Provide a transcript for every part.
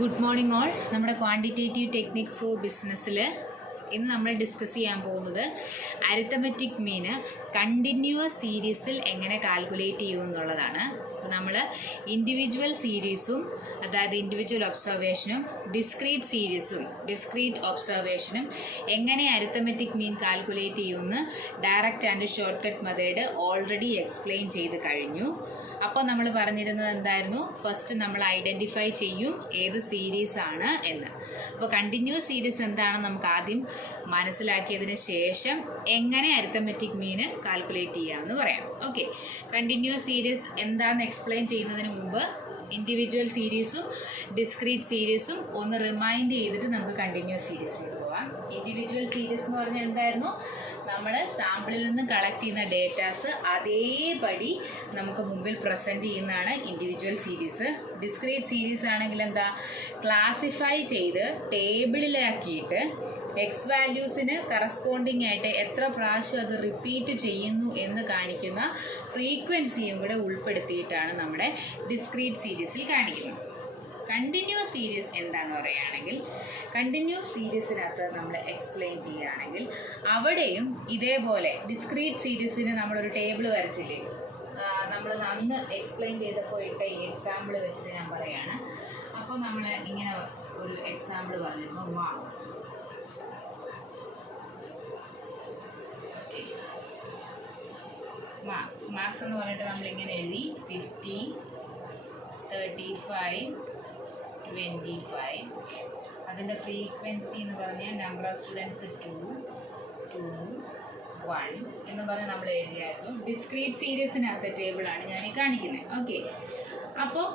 Good morning all. നമ്മുടെ quantitative techniques for ബിസിനസ്സിൽ ഇന്ന് നമ്മൾ ഡിസ്കസ് ചെയ്യാൻ പോകുന്നത് അരിത്തമെറ്റിക് മീന് കണ്ടിന്യൂസ് സീരീസിൽ എങ്ങനെ കാൽക്കുലേറ്റ് ചെയ്യും എന്നുള്ളതാണ്. അപ്പോൾ നമ്മൾ ഇൻഡിവിജ്വൽ സീരീസും, അതായത് ഇൻഡിവിജ്വൽ ഒബ്സർവേഷനും, ഡിസ്ക്രീറ്റ് ഒബ്സർവേഷനും എങ്ങനെ അരിത്തമെറ്റിക് മീൻ കാൽക്കുലേറ്റ് ചെയ്യുമെന്ന് direct and short cut method already explain ചെയ്ത് കഴിഞ്ഞു. അപ്പോൾ നമ്മൾ പറഞ്ഞിരുന്നത് എന്തായിരുന്നു? ഫസ്റ്റ് നമ്മൾ ഐഡൻറ്റിഫൈ ചെയ്യും ഏത് സീരീസ് ആണ് എന്ന്. അപ്പോൾ കണ്ടിന്യൂസ് സീരീസ് എന്താണെന്ന് നമുക്ക് ആദ്യം മനസ്സിലാക്കിയതിന് ശേഷം എങ്ങനെ അരിത്തമെറ്റിക് മീന് കാൽക്കുലേറ്റ് ചെയ്യാമെന്ന് പറയാം. ഓക്കെ, കണ്ടിന്യൂസ് സീരീസ് എന്താണെന്ന് എക്സ്പ്ലെയിൻ ചെയ്യുന്നതിന് മുമ്പ് ഇൻഡിവിജ്വൽ സീരീസും ഡിസ്ക്രീറ്റ് സീരീസും ഒന്ന് റിമൈൻഡ് ചെയ്തിട്ട് നമുക്ക് കണ്ടിന്യൂസ് സീരീസിലേക്ക് പോവാം. ഇൻഡിവിജ്വൽ സീരീസ് എന്ന് പറഞ്ഞാൽ എന്തായിരുന്നു? നമ്മൾ സാമ്പിളിൽ നിന്ന് കളക്ട് ചെയ്യുന്ന ഡേറ്റാസ് അതേപടി നമുക്ക് മുമ്പിൽ പ്രസൻറ്റ് ചെയ്യുന്നതാണ് ഇൻഡിവിജ്വൽ സീരീസ്. ഡിസ്ക്രീറ്റ് സീരീസ് ആണെങ്കിൽ എന്താ? ക്ലാസിഫൈ ചെയ്ത് ടേബിളിലാക്കിയിട്ട് എക്സ് വാല്യൂസിന് കറസ്പോണ്ടിങ് ആയിട്ട് എത്ര പ്രാവശ്യം അത് റിപ്പീറ്റ് ചെയ്യുന്നു എന്ന് കാണിക്കുന്ന ഫ്രീക്വൻസിയും കൂടെ ഉൾപ്പെടുത്തിയിട്ടാണ് നമ്മുടെ ഡിസ്ക്രീറ്റ് സീരീസിൽ കാണിക്കുന്നത്. കണ്ടിന്യൂസ് സീരീസ് എന്താണെന്ന് പറയുകയാണെങ്കിൽ, കണ്ടിന്യൂസ് സീരീസിനകത്ത് നമ്മൾ എക്സ്പ്ലെയിൻ ചെയ്യുകയാണെങ്കിൽ അവിടെയും ഇതേപോലെ ഡിസ്ക്രീറ്റ് സീരീസിന് നമ്മളൊരു ടേബിൾ വരച്ചില്ലേ? നമ്മൾ അന്ന് എക്സ്പ്ലെയിൻ ചെയ്തപ്പോൾ ഇട്ട ഈ എക്സാമ്പിൾ വെച്ചിട്ട് ഞാൻ പറയുകയാണ്. അപ്പോൾ നമ്മൾ ഇങ്ങനെ ഒരു എക്സാമ്പിൾ പറഞ്ഞിരുന്നു, മാർക്സ്. മാർക്സ് എന്ന് പറഞ്ഞിട്ട് നമ്മളിങ്ങനെ എഴുതി 50, 35, 25. അതിൻ്റെ ഫ്രീക്വൻസി എന്ന് പറഞ്ഞാൽ നമ്പർ ഓഫ് സ്റ്റുഡൻസ് 2, 1 എന്ന് പറഞ്ഞ് നമ്മൾ എഴുതിയായിരുന്നു. ഡിസ്ക്രീറ്റ് സീരീസിനകത്തെ ടേബിളാണ് ഞാൻ ഈ കാണിക്കുന്നത്. ഓക്കെ, അപ്പോൾ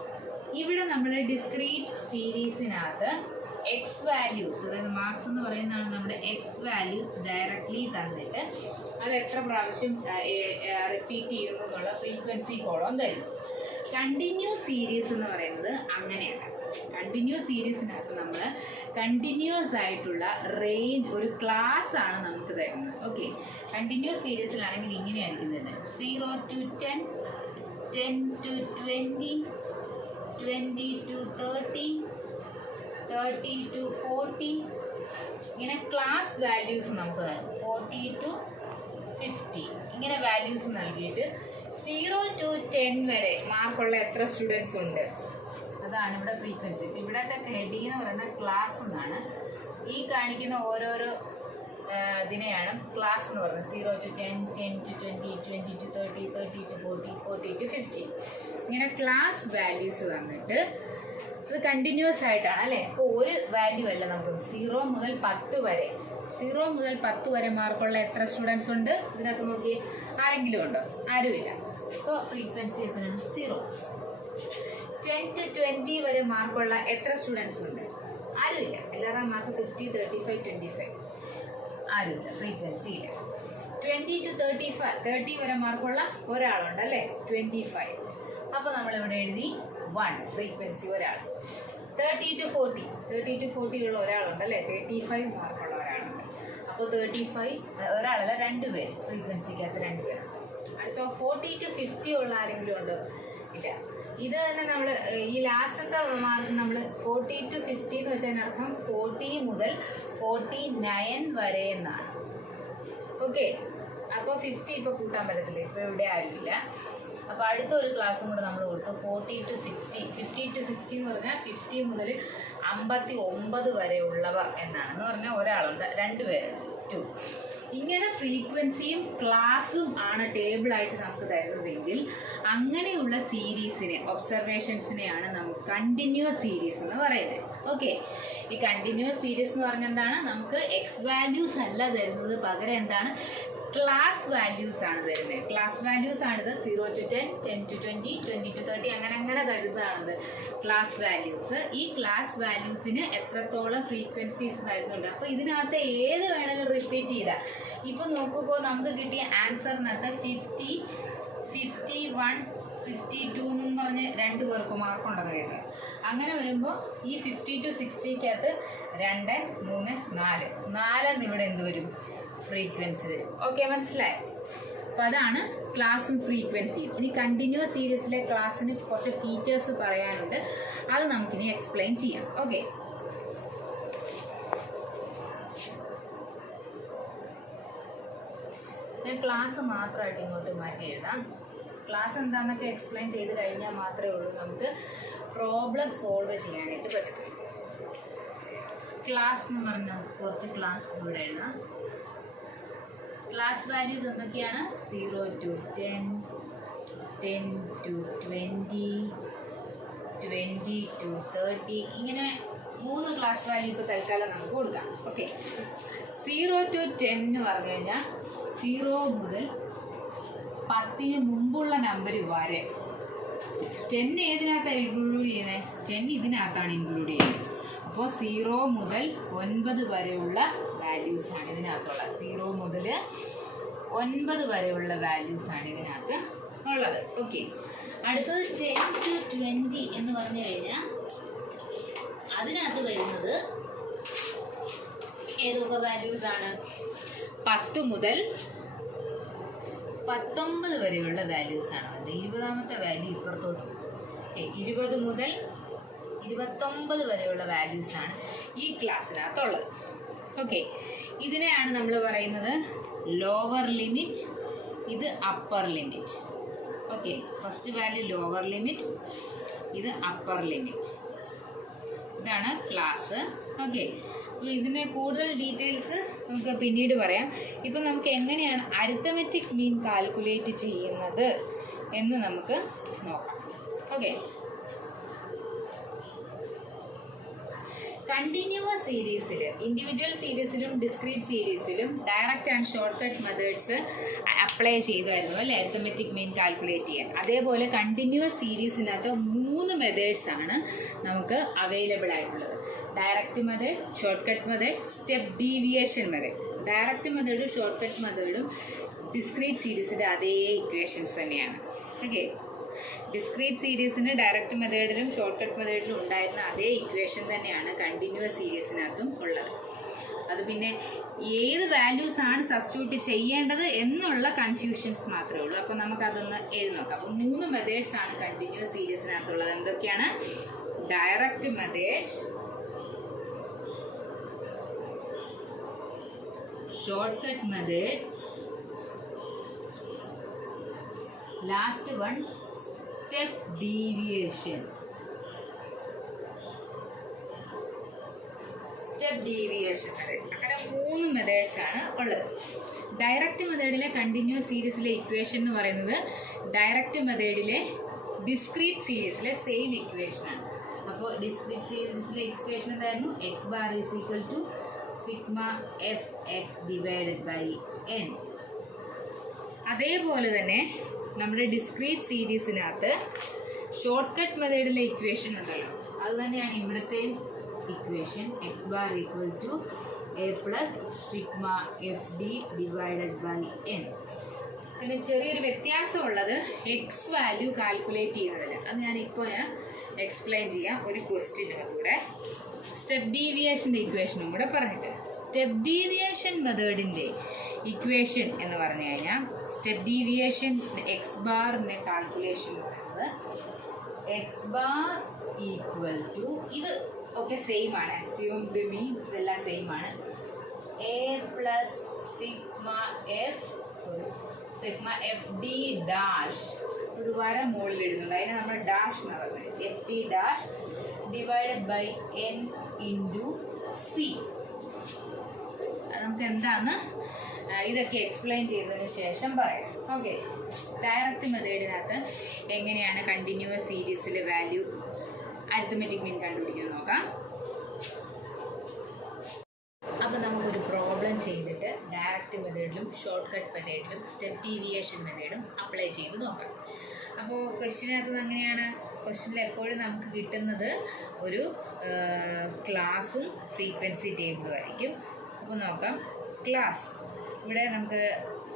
ഇവിടെ നമ്മൾ ഡിസ്ക്രീറ്റ് സീരീസിനകത്ത് എക്സ് വാല്യൂസ്, അതായത് മാർക്സ് എന്ന് പറയുന്നതാണ് നമ്മുടെ എക്സ് വാല്യൂസ് ഡയറക്റ്റ്ലി തന്നിട്ട് അത് എത്ര പ്രാവശ്യം റിപ്പീറ്റ് ചെയ്യുന്നു എന്നുള്ള ഫ്രീക്വൻസി കോളം തരും. കണ്ടിന്യൂസ് സീരീസ് എന്ന് പറയുന്നത് അങ്ങനെയാണ്. കണ്ടിന്യൂസ് സീരീസിനകത്ത് നമ്മൾ കണ്ടിന്യൂസ് ആയിട്ടുള്ള റേഞ്ച്, ഒരു ക്ലാസ് ആണ് നമുക്ക് തരുന്നത്. ഓക്കെ, കണ്ടിന്യൂസ് സീരീസിലാണെങ്കിൽ ഇങ്ങനെയായിരിക്കും തരുന്നത് 0 to 10, 10 to 20, 20 to 30, 30 to 40, ഇങ്ങനെ ക്ലാസ് വാല്യൂസ് നമുക്ക് തരും. 40 to 50 ഇങ്ങനെ വാല്യൂസ് നൽകിയിട്ട് 0 to 10 വരെ മാർക്കുള്ള എത്ര സ്റ്റുഡൻസ് ഉണ്ട് അതാണ് ഇവിടെ ഫ്രീക്വൻസി. ഇവിടത്തെ ഹെഡിങ് എന്ന് പറയുന്നത് ക്ലാസ് എന്നാണ്. ഈ കാണിക്കുന്ന ഓരോരോ ഇതിനെയാണ് ക്ലാസ് എന്ന് പറയുന്നത്. 0 to 10, 10 to 20, 20 to 30, 30 to 40, 40 to 50 ഇങ്ങനെ ക്ലാസ് വാല്യൂസ് തന്നിട്ട് ഇത് കണ്ടിന്യൂസ് ആയിട്ടാണ് അല്ലേ? അപ്പോൾ ഒരു വാല്യൂ അല്ല, നമുക്ക് 0 മുതൽ 10 വരെ, 0 മുതൽ 10 വരെ മാർക്കുള്ള എത്ര സ്റ്റുഡൻസ് ഉണ്ട് ഇതിനകത്ത് നോക്കി? ആരെങ്കിലും ഉണ്ടോ? ആരുമില്ല. സോ ഫ്രീക്വൻസി എത്രയാണ്? 0. 10 to 20 വരെ മാർക്കുള്ള എത്ര സ്റ്റുഡൻസ് ഉണ്ട്? ആരുമില്ല. എല്ലാവരും മാർക്ക് 50, 35, 25 ആരുമില്ല, ഫ്രീക്വൻസി ഇല്ല. 20 to 30 വരെ മാർക്കുള്ള ഒരാളുണ്ട് അല്ലേ? 25. അപ്പോൾ നമ്മളിവിടെ എഴുതി 1, ഫ്രീക്വൻസി ഒരാൾ. 30 to 40 ഉള്ള ഒരാളുണ്ട് അല്ലേ? 35 മാർക്കുള്ള ഒരാളുണ്ട്. അപ്പോൾ 35 ഒരാളല്ല, 2 പേര്, ഫ്രീക്വൻസിക്കകത്ത് 2 പേര്. അടുത്ത 40 to 50 ഉള്ള ആരെങ്കിലും ഉണ്ടോ? ഇല്ല. ഇത് തന്നെ നമ്മൾ ഈ ലാസ്റ്റത്തെ മാർക്ക് നമ്മൾ 40 to 50 എന്ന് വെച്ചതിനർത്ഥം 40 മുതൽ 49 വരെ എന്നാണ്. ഓക്കെ, അപ്പോൾ 50 ഇപ്പോൾ കൂട്ടാൻ പറ്റത്തില്ല, ഇപ്പോൾ ഇവിടെ ആരുമില്ല. അപ്പോൾ അടുത്ത ഒരു ക്ലാസ്സും കൂടെ നമ്മൾ കൊടുത്തു 40 to 60. 50 to 60 എന്ന് പറഞ്ഞാൽ 50 മുതൽ 59 വരെ ഉള്ളവർ എന്നാണ്. എന്ന് പറഞ്ഞാൽ ഒരാളുണ്ട്, 2 പേര്, 2. ഇങ്ങനെ ഫ്രീക്വൻസിയും ക്ലാസ്സും ആണ് ടേബിളായിട്ട് നമുക്ക് തരുന്നതെങ്കിൽ അങ്ങനെയുള്ള സീരീസിനെ, ഒബ്സർവേഷൻസിനെയാണ് നമുക്ക് കണ്ടിന്യൂസ് സീരീസ് എന്ന് പറയുന്നത്. ഓക്കെ, ഈ കണ്ടിന്യൂസ് സീരീസ് എന്ന് പറഞ്ഞാൽ എന്താണ്? നമുക്ക് എക്സ് വാല്യൂസ് അല്ല തരുന്നത്, പകരം എന്താണ്? ക്ലാസ് വാല്യൂസ് ആണ് തരുന്നത്. ക്ലാസ് വാല്യൂസ് ആണിത്. 0 to 10, 10 to 20, 20 to 30 അങ്ങനെ തരുന്നതാണിത് ക്ലാസ് വാല്യൂസ്. ഈ ക്ലാസ് വാല്യൂസിന് എത്രത്തോളം ഫ്രീക്വൻസീസ് തരുന്നുണ്ട്. അപ്പോൾ ഇതിനകത്ത് ഏത് വേണമെങ്കിലും റിപ്പീറ്റ് ചെയ്താൽ, ഇപ്പോൾ നോക്കുമ്പോൾ നമുക്ക് കിട്ടിയ ആൻസറിനകത്ത് 50, 51, 52 എന്ന് പറഞ്ഞ് 2 പേർക്ക് മാർക്കുണ്ടെന്ന് കേട്ടോ. അങ്ങനെ വരുമ്പോൾ ഈ 50 to 60ക്കകത്ത് 2, 3, 4 എന്നിവിടെ എന്ത് വരും? ഫ്രീക്വൻസി വരും. ഓക്കെ, മനസ്സിലായി? അപ്പോൾ അതാണ് ക്ലാസ്സും ഫ്രീക്വൻസിയും. ഇനി കണ്ടിന്യൂസ് സീരീസിലെ ക്ലാസ്സിന് കുറച്ച് ഫീച്ചേഴ്സ് പറയാനുണ്ട്. അത് നമുക്കിനി എക്സ്പ്ലെയിൻ ചെയ്യാം. ഓക്കെ, ക്ലാസ് മാത്രമായിട്ട് ഇങ്ങോട്ട് മാറ്റി എഴുതാം. ക്ലാസ് എന്താണെന്നൊക്കെ എക്സ്പ്ലെയിൻ ചെയ്ത് കഴിഞ്ഞാൽ മാത്രമേ ഉള്ളൂ നമുക്ക് പ്രോബ്ലം സോൾവ് ചെയ്യാനായിട്ട് പറ്റും. ക്ലാസ് എന്ന് പറഞ്ഞാൽ കുറച്ച് ക്ലാസ് ഇവിടെ എഴുതാം. ക്ലാസ് വാല്യൂസ് എന്തൊക്കെയാണ്? 0 to 10, 10 to 20, 20 to 30, ഇങ്ങനെ 3 ക്ലാസ് വാല്യൂ ഇപ്പോൾ തൽക്കാലം നമുക്ക് കൊടുക്കാം. ഓക്കെ, 0 to 10 എന്ന് പറഞ്ഞു കഴിഞ്ഞാൽ 0 മുതൽ 10 മുമ്പുള്ള നമ്പർ വരെ. 10 ഏതിനകത്താണ് ഇൻക്ലൂഡ് ചെയ്യുന്നത്? 10 ഇതിനകത്താണ് ഇൻക്ലൂഡ് ചെയ്യുന്നത്. അപ്പോൾ 0 മുതൽ 9 വരെയുള്ള വാല്യൂസാണ് ഇതിനകത്തുള്ള. 0 മുതൽ 9 വരെയുള്ള വാല്യൂസാണ് ഇതിനകത്ത് ഉള്ളത്. ഓക്കെ, അടുത്തത് 10 to 20 എന്ന് പറഞ്ഞു കഴിഞ്ഞാൽ അതിനകത്ത് വരുന്നത് ഏതൊക്കെ വാല്യൂസാണ്? 10 മുതൽ 19 വരെയുള്ള വാല്യൂസാണ്. 20ാമത്തെ വാല്യൂ ഇപ്പുറത്തോട്ട്. 20 മുതൽ 29 വരെയുള്ള വാല്യൂസാണ് ഈ ക്ലാസ്സിനകത്തുള്ളത്. ഓക്കെ, ഇതിനെയാണ് നമ്മൾ പറയുന്നത് ലോവർ ലിമിറ്റ്, ഇത് upper limit. Okay, first value lower limit, ഇത് അപ്പർ ലിമിറ്റ്. ഇതാണ് ക്ലാസ്. ഓക്കെ, അപ്പോൾ ഇതിൻ്റെ കൂടുതൽ ഡീറ്റെയിൽസ് നമുക്ക് പിന്നീട് പറയാം. ഇപ്പം നമുക്ക് എങ്ങനെയാണ് അരിത്തമെറ്റിക് മീൻ കാൽക്കുലേറ്റ് ചെയ്യുന്നത് എന്ന് നമുക്ക് നോക്കാം. ഓക്കെ, കണ്ടിന്യൂവസ് സീരീസിൽ, ഇൻഡിവിജ്വൽ സീരീസിലും ഡിസ്ക്രീറ്റ് സീരീസിലും direct and short cut methods apply ചെയ്തായിരുന്നു അല്ലേ അരിത്തമെറ്റിക് മീൻ കാൽക്കുലേറ്റ് ചെയ്യാൻ. അതേപോലെ കണ്ടിന്യൂവസ് സീരീസിനകത്ത് 3 മെത്തേഡ്സാണ് നമുക്ക് അവൈലബിൾ ആയിട്ടുള്ളത്. Direct method, short cut method, step deviation method. Direct മെത്തേഡും ഷോർട്ട് കട്ട് മെത്തേഡും ഡിസ്ക്രീറ്റ് സീരീസിൻ്റെ അതേ ഇക്വേഷൻസ് തന്നെയാണ്. ഓക്കെ, ഡിസ്ക്രീറ്റ് സീരീസിന് ഡയറക്റ്റ് മെത്തേഡിലും ഷോർട്ട് കട്ട് മെത്തേഡിലും ഉണ്ടായിരുന്ന അതേ ഇക്വേഷൻ തന്നെയാണ് കണ്ടിന്യൂവസ് സീരീസിനകത്തും ഉള്ളത്. അത് പിന്നെ ഏത് വാല്യൂസാണ് സബ്സ്റ്റിറ്റ്യൂട്ട് ചെയ്യേണ്ടത് എന്നുള്ള കൺഫ്യൂഷൻസ് മാത്രമേ ഉള്ളൂ. അപ്പോൾ നമുക്കതൊന്ന് എഴുതി നോക്കാം. അപ്പോൾ 3 മെത്തേഡ്സാണ് കണ്ടിന്യൂവസ് സീരീസിനകത്തുള്ളത്. എന്തൊക്കെയാണ്? Direct method, short cut method, last one step deviation. Step deviation method. അങ്ങനെ 3 മെത്തേഡ്സാണ് ഉള്ളത്. ഡയറക്റ്റ് മെത്തേഡിലെ കണ്ടിന്യൂസ് സീരീസിലെ ഇക്വേഷൻ എന്ന് പറയുന്നത് ഡയറക്റ്റ് മെത്തേഡിലെ ഡിസ്ക്രീറ്റ് സീരീസിലെ സെയിം ഇക്വേഷനാണ്. അപ്പോൾ ഡിസ്ക്രീറ്റ് സീരീസിലെ ഇക്വേഷൻ എന്തായിരുന്നു? X bar is equal to sigma f x divided by n. അതേപോലെ തന്നെ നമ്മുടെ ഡിസ്ക്രീറ്റ് സീരീസിനകത്ത് ഷോർട്ട് കട്ട് മെത്തേഡിലെ ഇക്വേഷൻ ഉണ്ടല്ലോ, അത് തന്നെയാണ് ഇവിടുത്തെയും equation. X bar equal to A plus sigma F D divided by N. പിന്നെ ചെറിയൊരു വ്യത്യാസമുള്ളത് എക്സ് വാല്യൂ കാൽക്കുലേറ്റ് ചെയ്യുന്നതിന്. അത് ഞാനിപ്പോൾ എക്സ്പ്ലെയിൻ ചെയ്യാം ഒരു ക്വസ്റ്റ്യനകത്തൂടെ. സ്റ്റെപ്പ് ഡീവിയേഷൻ്റെ ഇക്വേഷനും കൂടെ പറഞ്ഞിട്ട്, സ്റ്റെപ്പ് ഡീവിയേഷൻ മെത്തേഡിൻ്റെ ഇക്വേഷൻ എന്ന് പറഞ്ഞു കഴിഞ്ഞാൽ സ്റ്റെപ്പ് ഡീവിയേഷൻ എക്സ് ബാറിൻ്റെ കാൽക്കുലേഷൻ പറയുന്നത് എക്സ് ബാർ ഈക്വൽ ടു, ഇത് ഒക്കെ സെയിം ആണ്, അസ്യൂംഡ് മീൻ ഇതെല്ലാം സെയിം ആണ്, A plus sigma F D dash, ഒരു വര മുകളിൽ ഇടുന്നുണ്ട്, അതിനെ നമ്മൾ ഡാഷ് എന്ന് പറയുന്നത്, F D dash divided by N into C. അത് നമുക്ക് എന്താണെന്ന് ഇതൊക്കെ എക്സ്പ്ലെയിൻ ചെയ്തതിന് ശേഷം പറയാം. ഓക്കെ, ഡയറക്റ്റ് മെത്തേഡിനകത്ത് എങ്ങനെയാണ് കണ്ടിന്യൂവസ് സീരീസിലെ വാല്യൂ അരിത്തമെറ്റിക് മീൻ കണ്ടുപിടിക്കുന്നത് നോക്കാം. അപ്പോൾ നമുക്കൊരു പ്രോബ്ലം ചെയ്തിട്ട് ഡയറക്റ്റ് മെത്തേഡിലും ഷോർട്ട് കട്ട് മെത്തേഡിലും സ്റ്റെപ്പ് ഡീവിയേഷൻ മെത്തേഡും അപ്ലൈ ചെയ്ത് നോക്കാം. അപ്പോൾ ക്വസ്റ്റ്യനകത്ത് എങ്ങനെയാണ്? ക്വസ്റ്റ്യനിൽ എപ്പോഴും നമുക്ക് കിട്ടുന്നത് ഒരു ക്ലാസ്സും ഫ്രീക്വൻസി ടേബിളും ആയിരിക്കും. അപ്പോൾ നോക്കാം. ക്ലാസ്, ഇവിടെ നമുക്ക്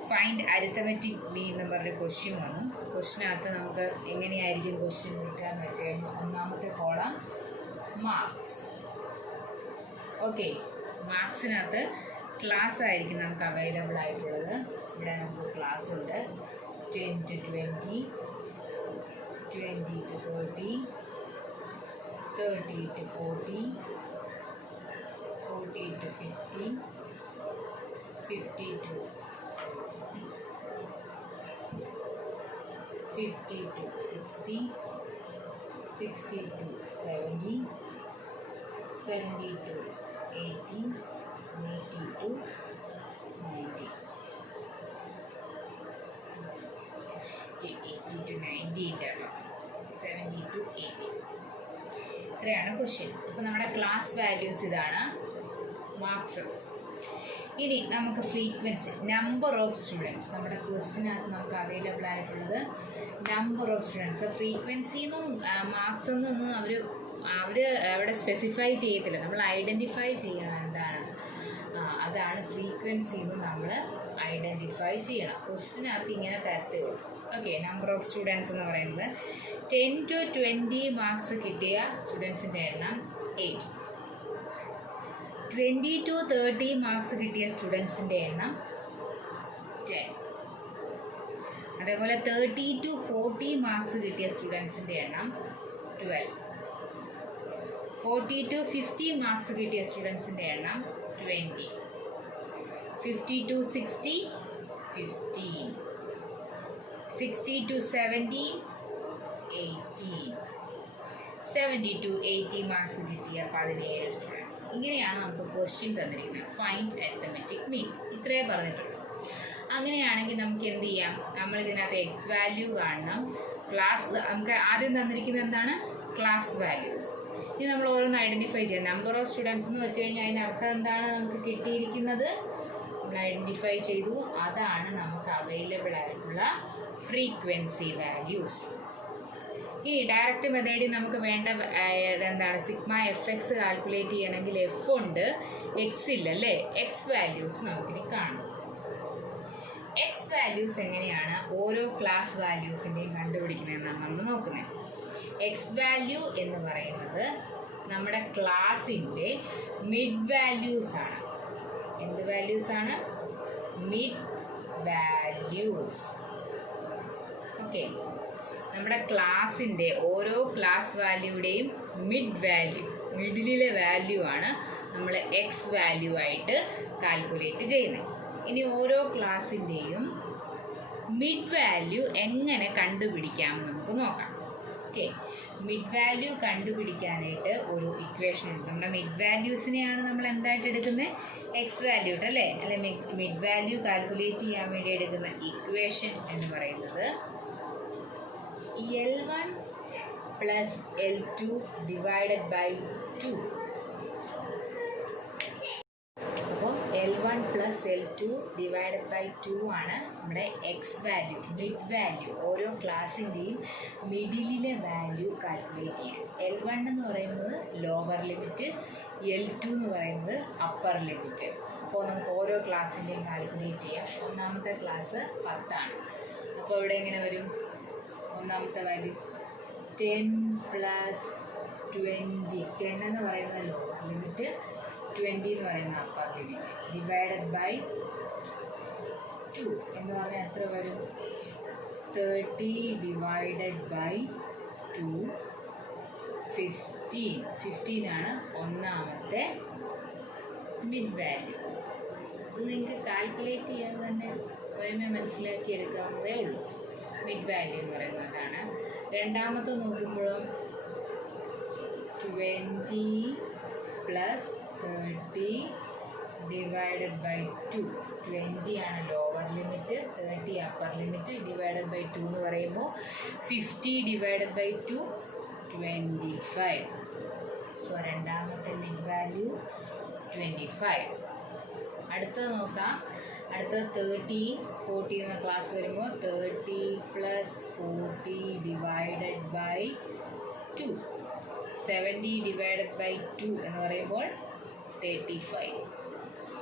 ഫൈൻഡ് അരിത്തമെറ്റിക് മീൻ എന്ന് പറഞ്ഞ ക്വസ്റ്റ്യൻ വന്നു. ക്വസ്റ്റ്യനകത്ത് നമുക്ക് എങ്ങനെയായിരിക്കും ക്വസ്റ്റ്യൻ കിട്ടുക എന്ന് വെച്ച് കഴിഞ്ഞാൽ ഒന്നാമത്തെ കോളം മാർക്സ്. ഓക്കെ, മാർക്സിനകത്ത് ക്ലാസ് ആയിരിക്കും നമുക്ക് അവൈലബിൾ ആയിട്ടുള്ളത്. ഇവിടെ നമുക്ക് ക്ലാസ് ഉണ്ട് 10 to 20, 20 to 30, 30 to 40, 40 to 50, 50 to 50 to 60, 60 to 70, 70 to 80, 80 to 90, 80 to 90 ഇല്ലല്ലോ, 70 to 80. ഇത്രയാണ് ക്വസ്റ്റ്യൻ. അപ്പോൾ നമ്മുടെ ക്ലാസ് വാല്യൂസ് ഇതാണ്, മാർക്സ്. ഇനി നമുക്ക് ഫ്രീക്വൻസി, നമ്പർ ഓഫ് സ്റ്റുഡൻസ്. നമ്മുടെ ക്വസ്റ്റ്യനകത്ത് നമുക്ക് അവൈലബിൾ ആയിട്ടുള്ളത് നമ്പർ ഓഫ് സ്റ്റുഡൻസ്. ഫ്രീക്വൻസിന്നും മാർക്സ് ഒന്നും അവർ അവിടെ സ്പെസിഫൈ ചെയ്യത്തില്ല, നമ്മൾ ഐഡൻറ്റിഫൈ ചെയ്യണം എന്താണ്, അതാണ് ഫ്രീക്വൻസി എന്ന് നമ്മൾ ഐഡൻറ്റിഫൈ ചെയ്യണം. ക്വസ്റ്റ്യനകത്ത് ഇങ്ങനെ തരത്തേ ഉള്ളൂ. ഓക്കെ, നമ്പർ ഓഫ് സ്റ്റുഡൻസ് എന്ന് പറയുന്നത് 10 to 20 മാർക്സ് കിട്ടിയ സ്റ്റുഡൻസിൻ്റെ എണ്ണം 8, 20 to 30 മാർക്സ് കിട്ടിയ സ്റ്റുഡൻസിൻ്റെ എണ്ണം 10, അതേപോലെ 30 to 40 മാർക്സ് കിട്ടിയ സ്റ്റുഡൻസിൻ്റെ എണ്ണം 12, 40 to 50 മാർക്സ് കിട്ടിയ സ്റ്റുഡൻസിൻ്റെ എണ്ണം 20, 50 to 60 15, 60 to 70 18, 70 to 80 മാർക്സ് കിട്ടിയ 17 സ്റ്റുഡൻസ്. ഇങ്ങനെയാണ് നമുക്ക് ക്വസ്റ്റ്യൻ തന്നിരിക്കുന്നത്. ഫൈൻഡ് അരിത്മെറ്റിക് മീൻ, ഇത്രയേ പറഞ്ഞിട്ടുള്ളൂ. അങ്ങനെയാണെങ്കിൽ നമുക്ക് എന്ത് ചെയ്യാം, നമ്മളിതിനകത്ത് എക്സ് വാല്യൂ കാണണം. ക്ലാസ് നമുക്ക് ആദ്യം തന്നിരിക്കുന്നത് എന്താണ്, ക്ലാസ് വാല്യൂസ്. ഇനി നമ്മൾ ഓരോന്ന് ഐഡൻറ്റിഫൈ ചെയ്യാം. നമ്പർ ഓഫ് സ്റ്റുഡൻസ് എന്ന് വെച്ച് കഴിഞ്ഞാൽ അതിനർത്ഥം എന്താണ്, നമുക്ക് കിട്ടിയിരിക്കുന്നത് നമ്മൾ ഐഡൻറ്റിഫൈ ചെയ്തു, അതാണ് നമുക്ക് അവൈലബിൾ ആയിട്ടുള്ള ഫ്രീക്വൻസി വാല്യൂസ്. ഈ ഡയറക്റ്റ് മെത്തേഡിൽ നമുക്ക് വേണ്ട എന്താണ്, സിഗ്മ എഫ് എക്സ് കാൽക്കുലേറ്റ് ചെയ്യണമെങ്കിൽ എഫ് ഉണ്ട്, എക്സ് ഇല്ലല്ലേ. എക്സ് വാല്യൂസ് നമുക്കിനി കാണും. എക്സ് വാല്യൂസ് എങ്ങനെയാണ് ഓരോ ക്ലാസ് വാല്യൂസിൻ്റെയും കണ്ടുപിടിക്കുന്നതെന്നാണ് നമ്മൾ നോക്കുന്നത്. എക്സ് വാല്യൂ എന്ന് പറയുന്നത് നമ്മുടെ ക്ലാസിൻ്റെ മിഡ് വാല്യൂസ് ആണ്. എന്ത് വാല്യൂസ് ആണ്, മിഡ് വാല്യൂസ്. ഓക്കെ, നമ്മുടെ ക്ലാസിൻ്റെ ഓരോ ക്ലാസ് വാല്യൂയുടെയും മിഡ് വാല്യൂ, മിഡിലെ വാല്യൂ ആണ് നമ്മൾ എക്സ് വാല്യൂ ആയിട്ട് കാൽക്കുലേറ്റ് ചെയ്യുന്നത്. ഇനി ഓരോ ക്ലാസിൻ്റെയും മിഡ് വാല്യൂ എങ്ങനെ കണ്ടുപിടിക്കാമെന്ന് നമുക്ക് നോക്കാം. ഓക്കെ, മിഡ് വാല്യൂ കണ്ടുപിടിക്കാനായിട്ട് ഒരു ഇക്വേഷൻ ഉണ്ട്. നമ്മുടെ മിഡ് വാല്യൂസിനെയാണ് നമ്മൾ എന്തായിട്ട് എടുക്കുന്നത്, എക്സ് വാല്യൂ അല്ലേ. മിഡ് വാല്യൂ കാൽക്കുലേറ്റ് ചെയ്യാൻ വേണ്ടി എടുക്കുന്ന ഇക്വേഷൻ എന്ന് പറയുന്നത് L1 plus L2 divided by 2. അപ്പോൾ L1 plus L2 divided by 2 ആണ് നമ്മുടെ എക്സ് വാല്യൂ, മിഡ് വാല്യൂ. ഓരോ ക്ലാസിൻ്റെയും മിഡിലിലെ വാല്യൂ കാൽക്കുലേറ്റ് ചെയ്യാൻ. L1 എന്ന് പറയുന്നത് ലോവർ ലിമിറ്റ്, L2 എന്ന് പറയുന്നത് അപ്പർ ലിമിറ്റ്. അപ്പോൾ നമുക്ക് ഓരോ ക്ലാസിൻ്റെയും കാൽക്കുലേറ്റ് ചെയ്യാം. ഒന്നാമത്തെ ക്ലാസ് 10 ആണ്. അപ്പോൾ ഇവിടെ എങ്ങനെ വരും, ഒന്നാമത്തെ വാല്യൂ 10 plus 20. 10 എന്ന് പറയുന്ന ലോവർ ലിമിറ്റ്, 20 എന്ന് പറയുന്ന അപ്പർ ലിമിറ്റ്, ഡിവൈഡഡ് ബൈ 2 എന്ന് പറഞ്ഞാൽ എത്ര വരും, 30 ഡിവൈഡഡ് ബൈ 2 15. 15 ആണ് ഒന്നാമത്തെ മിഡ് വാല്യൂ. ഇത് നിങ്ങൾക്ക് കാൽക്കുലേറ്റ് ചെയ്യാൻ തന്നെ സ്വയമേ മനസ്സിലാക്കിയെടുക്കാവുന്നതേ ഉള്ളൂ. മിഡ് വാല്യൂ എന്ന് പറയുന്നതാണ്. രണ്ടാമത്തെ നോക്കുമ്പോഴും 20 plus 30 divided by 2. 20 ആണ് lower limit, 30 upper limit, divided by 2 എന്ന് പറയുമ്പോൾ 50 ഡിവൈഡഡ് ബൈ 2 25. സോ രണ്ടാമത്തെ മിഡ് വാല്യൂ 25. അടുത്തത് നോക്കാം. അടുത്തത് 30 40 എന്ന ക്ലാസ് വരുമ്പോൾ 30 plus 40 divided by 2. 70 divided by 2 എന്ന് പറയുമ്പോൾ 35.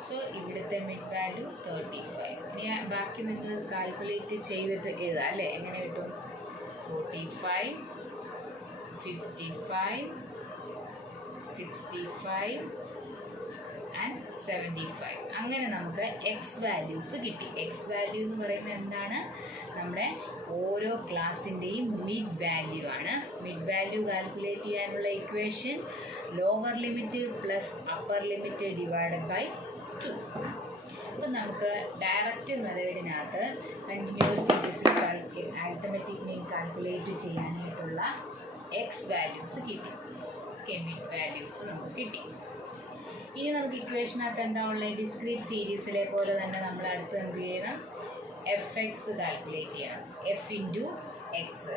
സോ ഇവിടുത്തെ മിഡ് വാല്യൂ 35. ഇനി ബാക്കി നിങ്ങൾക്ക് കാൽക്കുലേറ്റ് ചെയ്തിട്ട് എഴുതാം അല്ലേ. എങ്ങനെ കിട്ടും, 45 55 65 ആൻഡ് 75. അങ്ങനെ നമുക്ക് എക്സ് വാല്യൂസ് കിട്ടി. എക്സ് വാല്യൂ എന്ന് പറയുന്നത് എന്താണ്, നമ്മുടെ ഓരോ ക്ലാസ്സിൻ്റെയും മിഡ് വാല്യൂ ആണ്. മിഡ് വാല്യൂ കാൽക്കുലേറ്റ് ചെയ്യാനുള്ള equation lower limit plus upper limit divided by 2. അപ്പോൾ നമുക്ക് ഡയറക്റ്റ് മെത്തേഡിനകത്ത് കണ്ടിന്യൂസ് സീരീസിൽ അരിത്തമെറ്റിക് മീൻ കാൽക്കുലേറ്റ് ചെയ്യാനായിട്ടുള്ള എക്സ് വാല്യൂസ് കിട്ടി. മിഡ് വാല്യൂസ് നമുക്ക് കിട്ടി. ഇനി നമുക്ക് ഇക്വേഷനകത്ത് എന്താ ഉള്ളത്? ഡിസ്ക്രീറ്റ് സീരീസിലെ പോലെ തന്നെ നമ്മൾ അടുത്ത് എന്ത് ചെയ്യണം? എഫ് എക്സ് കാൽക്കുലേറ്റ് ചെയ്യണം. F into X.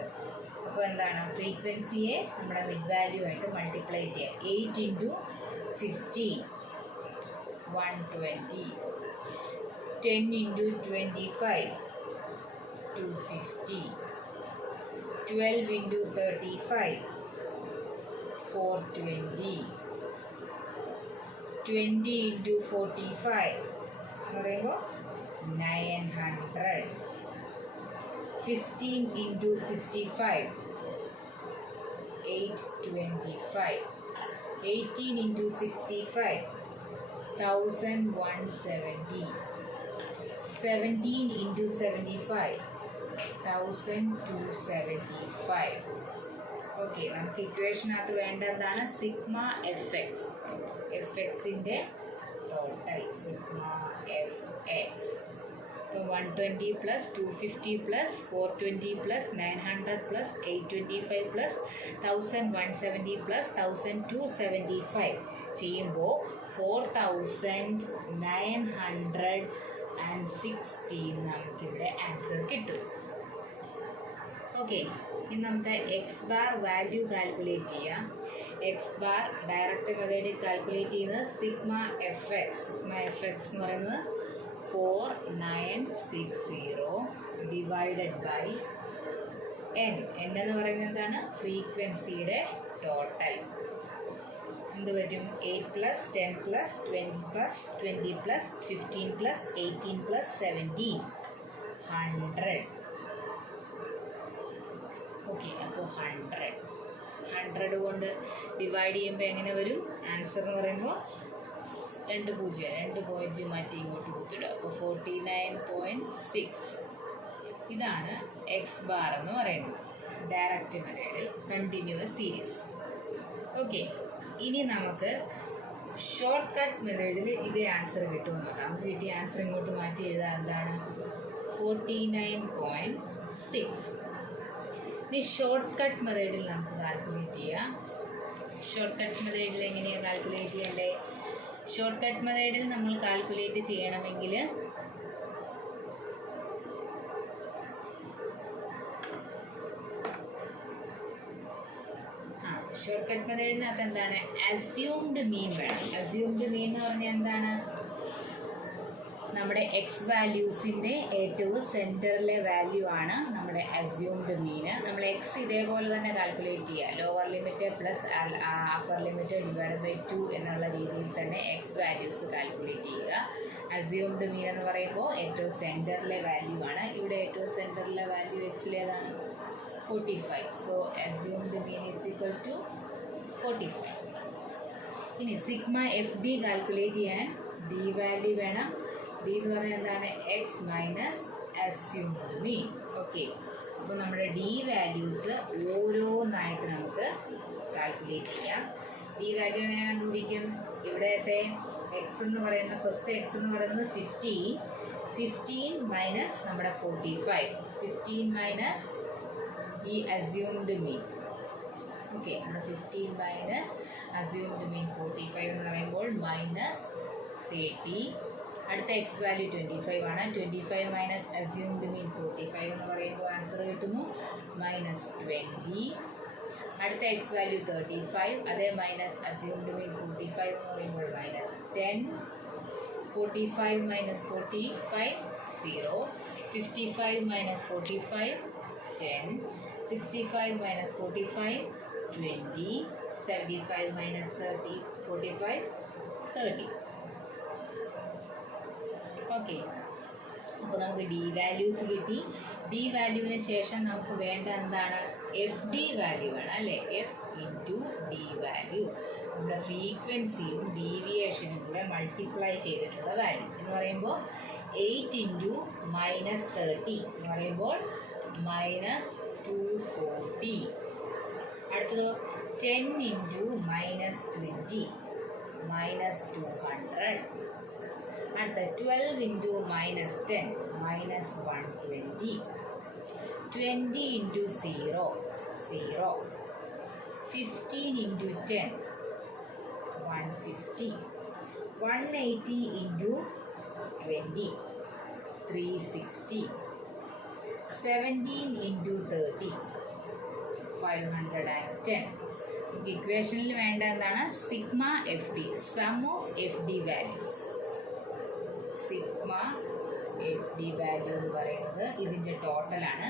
അപ്പോൾ എന്താണ്? ഫ്രീക്വൻസിയെ നമ്മുടെ മിഡ് വാല്യൂ ആയിട്ട് മൾട്ടിപ്ലൈ ചെയ്യാം. 8 ഇൻറ്റു 15 120, 10 ഇൻറ്റു 25 250, 12 ഇൻറ്റു 35 420, 20 ഇൻറ്റു 45 എന്ന് പറയുമ്പോൾ 900, 15 ഇൻറ്റു 55 825, 18 ഇൻറ്റു 65 1170, 17 ഇൻറ്റു 75 1275. ഓക്കെ, നമുക്ക് ഇക്വേഷനകത്ത് വേണ്ടതാണ് സിഗ്മ എഫ് എക്സ്. എഫ് എക്സിൻ്റെ ടോട്ടൽ സിഗ്മ എഫ് എക്സ്. അപ്പോൾ 120 plus 250 plus 420 plus 900 plus 825 plus 1170 plus 1275 ചെയ്യുമ്പോൾ 4916 നമുക്കിവിടെ ആൻസർ കിട്ടും. ഓക്കെ, ഇനി നമുക്ക് എക്സ് ബാർ വാല്യൂ കാൽക്കുലേറ്റ് ചെയ്യാം. എക്സ് ബാർ ഡയറക്റ്റ് മെത്തേഡിൽ കാൽക്കുലേറ്റ് ചെയ്യുന്നത് sigma f X. Sigma f X എന്ന് പറയുന്നത് 4960 ഡിവൈഡഡ് ബൈ n. n എന്ന് പറയുന്നത് എന്താണ്? ഫ്രീക്വൻസിയുടെ ടോട്ടൽ. എന്ത് വരും? 8 plus 10 plus 20 plus 20 plus 15 plus 18 plus 17 100. Okay, അപ്പോൾ 100 കൊണ്ട് ഡിവൈഡ് ചെയ്യുമ്പോൾ എങ്ങനെ വരും? ആൻസർ എന്ന് പറയുമ്പോൾ 2 പോയിൻറ്റ് മാറ്റി ഇങ്ങോട്ട് കുത്തിടുക. അപ്പോൾ 49.6. ഇതാണ് എക്സ് ബാർ എന്ന് പറയുന്നത് ഡയറക്റ്റ് മെത്തേഡിൽ കണ്ടിന്യൂസ് സീരീസ്. ഓക്കെ, ഇനി നമുക്ക് ഷോർട്ട് കട്ട് മെത്തേഡിൽ ഇതേ ആൻസർ കിട്ടുമെന്ന് നോക്കാം. നമുക്ക് കിട്ടിയ ആൻസർ ഇങ്ങോട്ട് മാറ്റി എഴുതാൻ എന്താണ്? 49.6. ഇനി ഷോർട്ട് കട്ട് മെത്തേഡിൽ നമുക്ക് കാൽക്കുലേറ്റ് ചെയ്യാം. ഷോർട്ട് കട്ട് മെത്തേഡിൽ എങ്ങനെയാണ് കാൽക്കുലേറ്റ് ചെയ്യേണ്ടത്? ഷോർട്ട് കട്ട് മെത്തേഡിൽ നമ്മൾ കാൽക്കുലേറ്റ് ചെയ്യണമെങ്കിൽ ഷോർട്ട് കട്ട് മെത്തേഡിനകത്ത് എന്താണ്? അസ്യൂംഡ് മീൻ വേണം. അസ്യൂംഡ് മീൻ എന്ന് പറഞ്ഞാൽ എന്താണ്? നമ്മുടെ എക്സ് വാല്യൂസിൻ്റെ ഏറ്റവും സെൻറ്ററിലെ വാല്യൂ ആണ് നമ്മുടെ അസ്യൂംഡ് മീന്. നമ്മൾ എക്സ് ഇതേപോലെ തന്നെ കാൽക്കുലേറ്റ് ചെയ്യുക. Lower limit plus upper limit divide by 2 എന്നുള്ള രീതിയിൽ തന്നെ എക്സ് വാല്യൂസ് കാൽക്കുലേറ്റ് ചെയ്യുക. അസ്യൂംഡ് മീൻ എന്ന് പറയുമ്പോൾ ഏറ്റവും സെൻറ്ററിലെ വാല്യൂ ആണ്. ഇവിടെ ഏറ്റവും സെൻറ്ററിലെ വാല്യൂ എക്സിലേതാണ്? 45. So assumed mean is equal to 45. ഇനി സിഗ്മ എഫ് ഡി കാൽക്കുലേറ്റ് ചെയ്യാൻ ഡി വാല്യൂ വേണം. ഡി എന്ന് പറഞ്ഞാൽ എന്താണ്? X minus assumed mean. Okay, അപ്പോൾ നമ്മുടെ ഡി വാല്യൂസ് ഓരോന്നായിട്ട് നമുക്ക് കാൽക്കുലേറ്റ് ചെയ്യാം. ഡി വാല്യൂ എങ്ങനെ കണ്ടുപിടിക്കും? ഇവിടത്തെ എക്സ് എന്ന് പറയുന്ന ഫസ്റ്റ് എക്സ് എന്ന് പറയുന്നത് 15 മൈനസ് നമ്മുടെ 45. 15 മൈനസ് ഈ അസ്യൂംഡ് മീൻ. ഓക്കെ, നമ്മുടെ 15 മൈനസ് അസ്യൂംഡ് മീൻ 45 എന്ന് പറയുമ്പോൾ മൈനസ് 30. അടുത്ത എക്സ് വാല്യൂ 25 ആണ്. 25 മൈനസ് അസ്യൂംഡ് മീൻ 45 എന്ന് പറയുമ്പോൾ ആൻസർ കിട്ടുന്നു -20. അടുത്ത എക്സ് വാല്യൂ 35, അതേ മൈനസ് അസ്യൂംഡ് മീൻ 45 എന്ന് പറയുമ്പോൾ -10. 45 minus 45 0. 55 minus 45 10. 65 minus 45 20. 75 minus 45 30. Okay, അപ്പോൾ നമുക്ക് ഡി വാല്യൂസ് കിട്ടി. ഡി വാല്യൂവിന് ശേഷം നമുക്ക് വേണ്ട എന്താണ്? എഫ് ഡി വാല്യൂ വേണം അല്ലേ? F into D value. നമ്മുടെ ഫ്രീക്വൻസിയും ഡീവിയേഷനും കൂടെ മൾട്ടിപ്ലൈ ചെയ്തിട്ടുള്ള വാല്യൂ എന്ന് പറയുമ്പോൾ 8 ഇൻറ്റു മൈനസ് 30 എന്ന് പറയുമ്പോൾ മൈനസ് 240. അടുത്തത് 10 ഇൻറ്റു മൈനസ് 20 മൈനസ് 200. അടുത്ത 12 into minus 10 minus 120. 20 into 0 0. 15 into 10 150. 180 into 20 360. 17 into 30 510. ഇക്വേഷനിൽ വേണ്ട എന്താണ്? Sigma F d, sum of f d values. Sigma F D value എന്ന് പറയുന്നത് ഇതിൻ്റെ ടോട്ടലാണ്.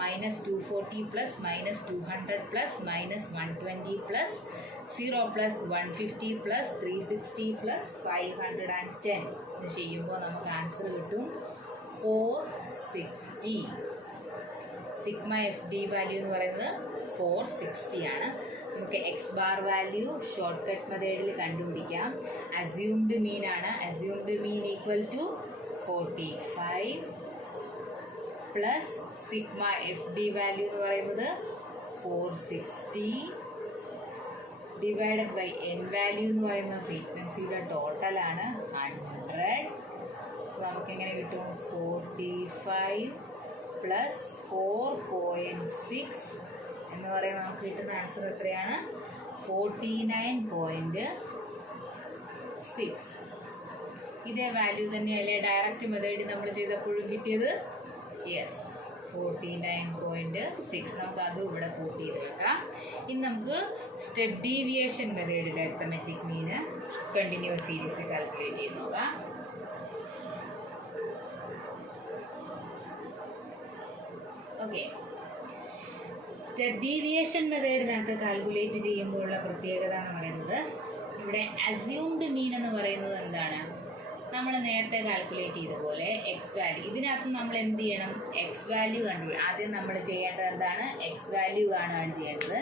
Minus 240 plus minus 200 plus minus 120 plus 0 plus 150 plus 360 plus 510 ഇത് ചെയ്യുമ്പോൾ നമുക്ക് ആൻസർ കിട്ടും 460. സിഗ്മ എഫ് ഡി വാല്യൂ എന്ന് പറയുന്നത് 460 ആണ്. നമുക്ക് X bar value short cut മെത്തേഡിൽ കണ്ടുപിടിക്കാം. അസ്യൂംഡ് മീൻ ആണ്. Assumed mean equal to 45 plus sigma F D value എന്ന് പറയുന്നത് 460 ഡിവൈഡഡ് ബൈ എൻ വാല്യൂ എന്ന് പറയുന്നത് ഫ്രീക്വൻസിയുടെ ടോട്ടലാണ് 100. സോ നമുക്കെങ്ങനെ കിട്ടും? 45 പ്ലസ് 4.6 എന്ന് പറയുമ്പോൾ നമുക്ക് കിട്ടുന്ന ആൻസർ എത്രയാണ്? 49.6. ഇതേ വാല്യൂ തന്നെയല്ലേ ഡയറക്റ്റ് മെത്തേഡിൽ നമ്മൾ ചെയ്തപ്പോഴും കിട്ടിയത്? യെസ്, 49.6. നമുക്ക് അതും ഇവിടെ കൂട്ടി ചെയ്ത് വെക്കാം. ഇനി നമുക്ക് സ്റ്റെപ്പ് ഡീവിയേഷൻ മെത്തേഡിൽ അരിത്തമെറ്റിക് മീന് കണ്ടിന്യൂസ് സീരീസ് കാൽക്കുലേറ്റ് ചെയ്ത് നോക്കാം. ഓക്കെ, സ്റ്റെപ്പ് ഡീവിയേഷൻ മെത്തേഡിനകത്ത് കാൽക്കുലേറ്റ് ചെയ്യുമ്പോഴുള്ള പ്രത്യേകത എന്ന് പറയുന്നത്, ഇവിടെ അസ്യൂംഡ് മീൻ എന്ന് പറയുന്നത് എന്താണ്? നമ്മൾ നേരത്തെ കാൽക്കുലേറ്റ് ചെയ്ത പോലെ എക്സ് വാല്യൂ, ഇതിനകത്ത് നമ്മൾ എന്ത് ചെയ്യണം? എക്സ് വാല്യൂ കണ്ടുപിടിക്കും. ആദ്യം നമ്മൾ ചെയ്യേണ്ടത് എന്താണ്? എക്സ് വാല്യൂ കാണുകയാണ് ചെയ്യേണ്ടത്.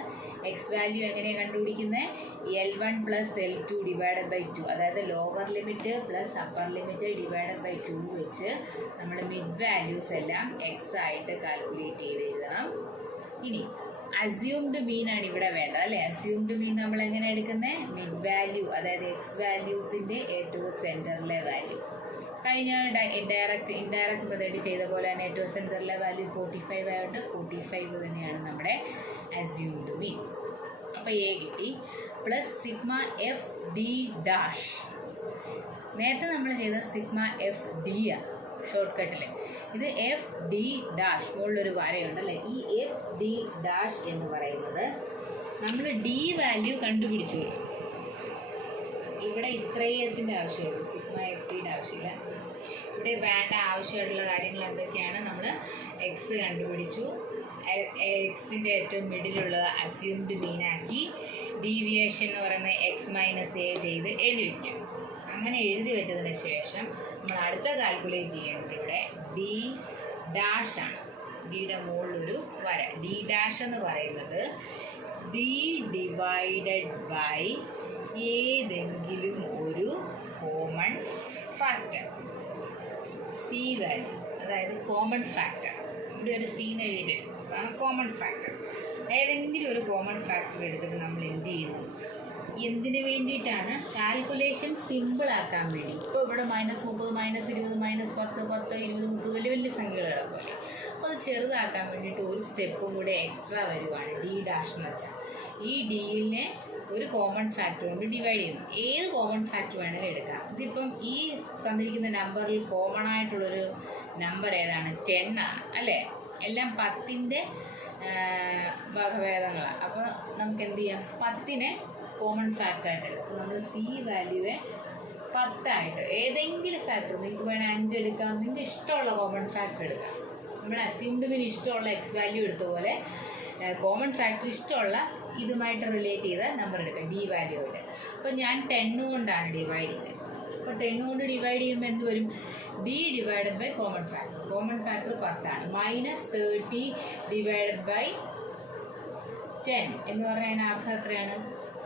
എക്സ് വാല്യൂ എങ്ങനെയാണ് കണ്ടുപിടിക്കുന്നത്? L1 plus L2 divided by 2, അതായത് lower limit plus upper limit divided by 2 വെച്ച് നമ്മൾ മിഡ് വാല്യൂസ് എല്ലാം എക്സ് ആയിട്ട് കാൽക്കുലേറ്റ് ചെയ്ത് എഴുതണം. ഇനി അസ്യൂംഡ് മീൻ ആണ് ഇവിടെ വേണ്ടത് അല്ലേ? അസ്യൂംഡ് മീൻ നമ്മൾ എങ്ങനെ എടുക്കുന്നത്? മിഡ് വാല്യൂ, അതായത് എക്സ് വാല്യൂസിൻ്റെ ഏറ്റവും സെൻറ്ററിലെ വാല്യൂ. കഴിഞ്ഞ ഇൻഡയറക്റ്റ് മെത്തേഡ് ചെയ്ത പോലെ തന്നെ ഏറ്റവും സെൻറ്ററിലെ വാല്യൂ 45 ആയിട്ട് 45 തന്നെയാണ് നമ്മുടെ അസ്യൂംഡ് മീൻ. അപ്പോൾ എ കിട്ടി. Plus sigma F D dash. നേരത്തെ നമ്മൾ ചെയ്ത സിഗ്മ എഫ് ഡി ആണ് ഷോർട്ട് കട്ടിൽ. ഇത് എഫ് ഡി ഡാഷ് മുകളിലൊരു വരയുണ്ടല്ലേ? ഈ എഫ് ഡി ഡാഷ് എന്ന് പറയുന്നത് നമ്മൾ ഡി വാല്യൂ കണ്ടുപിടിച്ചു. ഇവിടെ ഇത്രയത്തിൻ്റെ ആവശ്യമുള്ളൂ, സിഗ്മ എഫ് ഡിയുടെ ആവശ്യമില്ല. ഇവിടെ വേണ്ട ആവശ്യമായിട്ടുള്ള കാര്യങ്ങൾ എന്തൊക്കെയാണ്? നമ്മൾ എക്സ് കണ്ടുപിടിച്ചു, എക്സിൻ്റെ ഏറ്റവും മിഡിലുള്ളത് അസ്യൂംഡ് മീനാക്കി, ഡീവിയേഷൻ എന്ന് പറയുന്നത് എക്സ് മൈനസ് എ ചെയ്ത് എഴുതി വയ്ക്കാം. അങ്ങനെ എഴുതി വെച്ചതിന് ശേഷം നമ്മൾ അടുത്ത കാൽക്കുലേറ്റ് ചെയ്യേണ്ടത് ഇവിടെ ഡി ഡാഷ് ആണ്. ഡിയുടെ മുകളിലൊരു വര. ഡി ഡാഷ് എന്ന് പറയുന്നത് ഡി ഡിവൈഡഡ് ബൈ ഏതെങ്കിലും ഒരു കോമൺ ഫാക്ടർ, സി വാല്യൂ, അതായത് കോമൺ ഫാക്ടർ. ഇവിടെ ഒരു സീന്ന് എഴുതിയിട്ട് അതാണ് കോമൺ ഫാക്ടർ. ഏതെങ്കിലും ഒരു കോമൺ ഫാക്ടർ എടുത്തിട്ട് നമ്മൾ എന്ത് ചെയ്യുന്നു? എന്തിനു വേണ്ടിയിട്ടാണ്? കാൽക്കുലേഷൻ സിമ്പിളാക്കാൻ വേണ്ടി. ഇപ്പോൾ ഇവിടെ -30 -20 -10 10 20 30 വലിയ വലിയ സംഖ്യകൾ കിടക്കുമല്ലോ. അപ്പോൾ അത് ചെറുതാക്കാൻ വേണ്ടിയിട്ട് ഒരു സ്റ്റെപ്പും കൂടെ എക്സ്ട്രാ വരുവാണ് ഡി ഡാഷ് എന്ന് വെച്ചാൽ. ഈ ഡിയിനെ ഒരു കോമൺ ഫാക്ടർ കൊണ്ട് ഡിവൈഡ് ചെയ്യുന്നു. ഏത് കോമൺ ഫാക്ടർ വേണമെങ്കിലും എടുക്കാം. ഇതിപ്പം ഈ തന്നിരിക്കുന്ന നമ്പറിൽ കോമൺ ആയിട്ടുള്ളൊരു നമ്പർ ഏതാണ്? 10 ആണ് അല്ലേ? എല്ലാം 10ൻ്റെ വകഭേദങ്ങളാണ്. അപ്പോൾ നമുക്ക് എന്ത് ചെയ്യാം? 10നെ കോമൺ ഫാക്ടറായിട്ട് എടുക്കും. നമ്മൾ സി വാല്യൂവെ 10 ആയിട്ട് ഏതെങ്കിലും ഫാക്ടർ, നിങ്ങൾക്ക് വേണേൽ 5 എടുക്കാം, നിങ്ങൾക്ക് ഇഷ്ടമുള്ള കോമൺ ഫാക്ടർ എടുക്കാം. നമ്മൾ അസ്യൂംഡ് മീൻ ഇഷ്ടമുള്ള എക്സ് വാല്യൂ എടുത്ത പോലെ കോമൺ ഫാക്ടർ ഇഷ്ടമുള്ള ഇതുമായിട്ട് റിലേറ്റ് ചെയ്ത നമ്പർ എടുക്കാം, ഡി വാല്യൂ ആയിട്ട്. അപ്പോൾ ഞാൻ 10 കൊണ്ടാണ് ഡിവൈഡ് ചെയ്യുന്നത്. അപ്പോൾ 10 കൊണ്ട് ഡിവൈഡ് ചെയ്യുമ്പോൾ എന്ത് വരും? D divided by common factor. Common factor 10 ആണ്. -30 ഡിവൈഡഡ് ബൈ 10 എന്ന് പറഞ്ഞാൽ അതിനർത്ഥം എത്രയാണ്?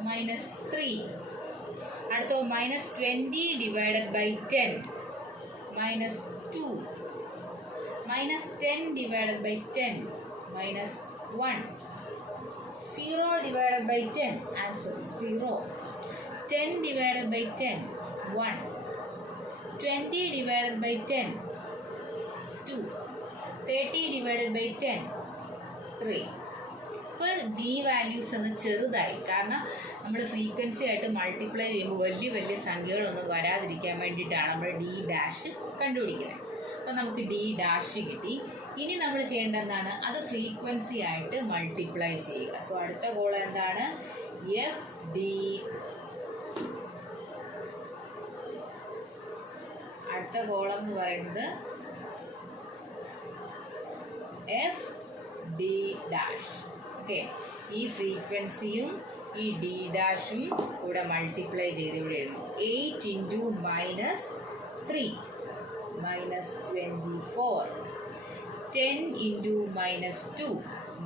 -3. അടുത്ത -20 divided by 10 minus 2, minus 10 divided by 10, minus 1, 0 divided by 10, answer 0, 10 divided by 10, 1, 20 divided by 10, 2, 30 divided by 10, 3. ഇപ്പോൾ ഡി വാല്യൂസ് ഒന്ന് ചെറുതായി, കാരണം നമ്മൾ ഫ്രീക്വൻസി ആയിട്ട് മൾട്ടിപ്ലൈ ചെയ്യുമ്പോൾ വലിയ വലിയ സംഖ്യകളൊന്നും വരാതിരിക്കാൻ വേണ്ടിയിട്ടാണ് നമ്മൾ ഡി ഡാഷ് കണ്ടുപിടിക്കുന്നത്. അപ്പോൾ നമുക്ക് ഡി ഡാഷ് കിട്ടി. ഇനി നമ്മൾ ചെയ്യേണ്ട എന്താണ്, അത് ഫ്രീക്വൻസി ആയിട്ട് മൾട്ടിപ്ലൈ ചെയ്യുക. സോ അടുത്ത കോളം എന്താണ്, എഫ് ഡി. അടുത്ത കോളം എന്ന് പറയുന്നത് എഫ് ഡി ഡാഷ്. ഓക്കെ, ഈ ഫ്രീക്വൻസിയും ഈ ഡി ഡാഷും കൂടെ മൾട്ടിപ്ലൈ ചെയ്ത് ഇവിടെ എഴുതുന്നു. 8 into minus 3 minus 24, 10 into minus 2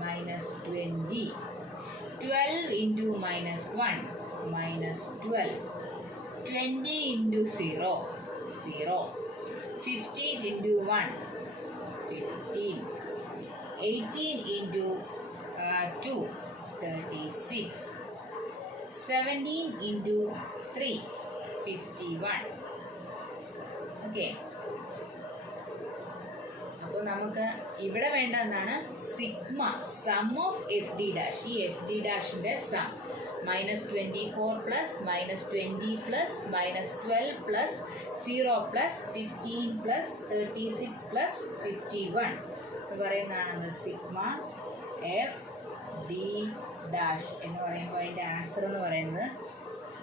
minus 20, 12 into minus 1 minus 12, 20 into 0 0, 15 into 1 15, 18 into 2 36, 17 into 3 51. Okay, അപ്പോൾ നമുക്ക് ഇവിടെ വേണ്ട എന്താണ്, sigma sum of f D dash. ഈ എഫ് ഡി ഡാഷിൻ്റെ sum -24 plus -20 plus -12 plus 0 plus 15 plus 36 plus 51 എന്ന് പറയുന്നതാണ് സിഗ്മ എഫ് ഡി ഡാഷ് എന്ന് പറയുമ്പോൾ അതിൻ്റെ ആൻസർ എന്ന് പറയുന്നത്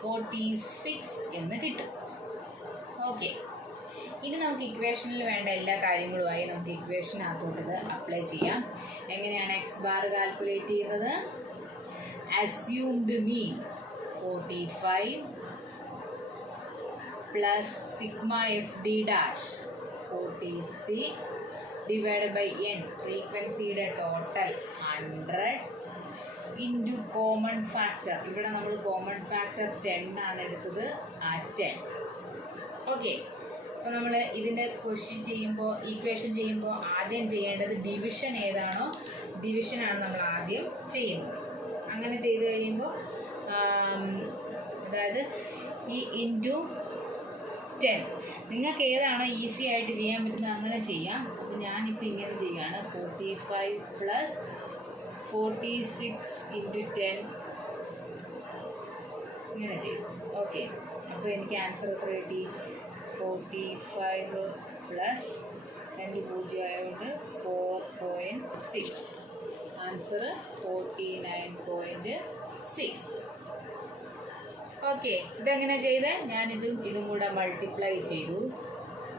46 എന്ന് കിട്ടും. ഓക്കെ, ഇനി നമുക്ക് ഇക്വേഷനിൽ വേണ്ട എല്ലാ കാര്യങ്ങളുമായി നമുക്ക് ഇക്വേഷനകത്തോട്ട് ഇത് അപ്ലൈ ചെയ്യാം. എങ്ങനെയാണ് എക്സ് ബാർ കാൽക്കുലേറ്റ് ചെയ്യുന്നത്? Assumed mean 45 plus sigma F D dash 46 divide by N, ഫ്രീക്വൻസിയുടെ ടോട്ടൽ 100 ഇൻറ്റു കോമൺ ഫാക്ടർ. ഇവിടെ നമ്മൾ കോമൺ ഫാക്ടർ 10 ആണ് എടുത്തത്, ആ 10. ഓക്കെ, അപ്പോൾ നമ്മൾ ഇതിൻ്റെ ക്വസ്റ്റ്യൻ ചെയ്യുമ്പോൾ, ഈക്വേഷൻ ചെയ്യുമ്പോൾ ആദ്യം ചെയ്യേണ്ടത് ഡിവിഷൻ ഏതാണോ ഡിവിഷനാണ് നമ്മൾ ആദ്യം ചെയ്യുന്നത്. അങ്ങനെ ചെയ്ത് കഴിയുമ്പോൾ അതായത് ഈ ഇൻറ്റു 10 നിങ്ങൾക്ക് ഏതാണോ ഈസി ആയിട്ട് ചെയ്യാൻ പറ്റുന്നത് അങ്ങനെ ചെയ്യാം. അപ്പോൾ ഞാനിപ്പോൾ ഇങ്ങനെ ചെയ്യുകയാണ്, 45 പ്ലസ് 46 ഇൻറ്റു 10 ഇങ്ങനെ ചെയ്യും. ഓക്കെ, അപ്പോൾ എനിക്ക് ആൻസർ എത്ര കിട്ടി? 45 പ്ലസ് 2 0 ആയതുകൊണ്ട് 4.6, ആൻസർ 49.6. ഓക്കെ, ഇതെങ്ങനെ ചെയ്ത് ഇതും കൂടെ മൾട്ടിപ്ലൈ ചെയ്തു.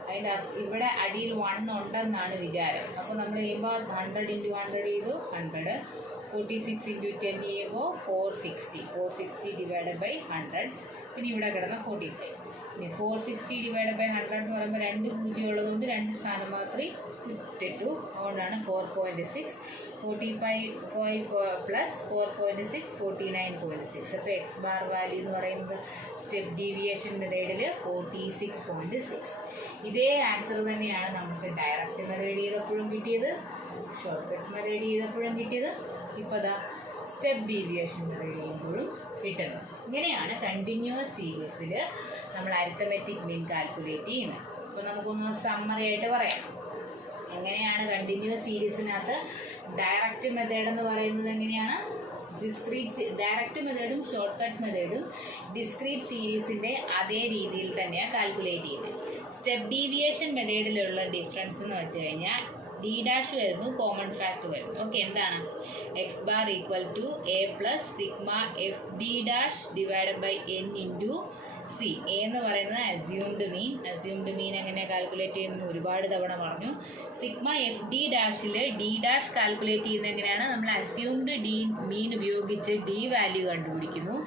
അതിൻ്റെ ഇവിടെ അടിയിൽ 1 ഉണ്ടെന്നാണ് വിചാരം. അപ്പോൾ നമ്മൾ ചെയ്യുമ്പോൾ 100 ഇൻറ്റു 100 ചെയ്തു 100, 46 ഇൻറ്റു 10 ചെയ്യുമ്പോൾ 460 ഡിവൈഡഡ് ബൈ 100. പിന്നെ ഇവിടെ കിടന്ന 45. ഇനി 460 ഡിവൈഡഡ് ബൈ 100 എന്ന് പറയുമ്പോൾ 2 0 ഉള്ളതുകൊണ്ട് 2 സ്ഥാനം മാത്രമേ ഇട്ടിട്ടു. അതുകൊണ്ടാണ് 4.6. 45 പ്ലസ് 4.6 49.6. അപ്പോൾ എക്സ് ബാർ വാല്യൂ എന്ന് പറയുന്നത് സ്റ്റെപ്പ് ഡീവിയേഷൻ മെത്തേഡിൽ 46.6. ഇതേ ആൻസർ തന്നെയാണ് നമുക്ക് ഡയറക്റ്റ് മെത്തേഡ് ചെയ്തപ്പോഴും കിട്ടിയത്, ഷോർട്ട് കട്ട് മെത്തേഡ് ചെയ്തപ്പോഴും കിട്ടിയത്, ഇപ്പോൾ അതാ സ്റ്റെപ്പ് ഡീവിയേഷൻ മെത്തേഡ് ചെയ്യുമ്പോഴും കിട്ടുന്നത്. ഇങ്ങനെയാണ് കണ്ടിന്യൂസ് സീരീസിൽ നമ്മൾ അരിത്തമെറ്റിക് മീൻ കാൽക്കുലേറ്റ് ചെയ്യുന്നത്. അപ്പോൾ നമുക്കൊന്ന് സമ്മറി ആയിട്ട് പറയാം. എങ്ങനെയാണ് കണ്ടിന്യൂസ് സീരീസിനകത്ത് ഡയറക്റ്റ് മെത്തേഡ് എന്ന് പറയുന്നത് എങ്ങനെയാണ്? ഡയറക്റ്റ് മെത്തേഡും ഷോർട്ട് കട്ട് മെത്തേഡും ഡിസ്ക്രീറ്റ് സീരീസിൻ്റെ അതേ രീതിയിൽ തന്നെയാണ് കാൽക്കുലേറ്റ് ചെയ്യുന്നത്. സ്റ്റെപ്പ് ഡീവിയേഷൻ മെത്തേഡിലുള്ള ഡിഫറൻസ് എന്ന് വെച്ച് കഴിഞ്ഞാൽ ഡി ഡാഷ് വരുന്നു, കോമൺ ഫാക്ടർ വരുന്നു. ഓക്കെ, എന്താണ്? X bar equal to A plus sigma F D dash divided by N into C. A എന്ന് പറയുന്നത് അസ്യൂംഡ് മീൻ എങ്ങനെയാണ് കാൽക്കുലേറ്റ് ചെയ്യുന്നത് ഒരുപാട് തവണ പറഞ്ഞു. സിഗ്മ എഫ് ഡി ഡാഷിൽ ഡി ഡാഷ് കാൽക്കുലേറ്റ് ചെയ്യുന്നത് എങ്ങനെയാണ്? നമ്മൾ അസ്യൂംഡ് മീൻ ഉപയോഗിച്ച് ഡി വാല്യൂ കണ്ടുപിടിക്കുന്നു.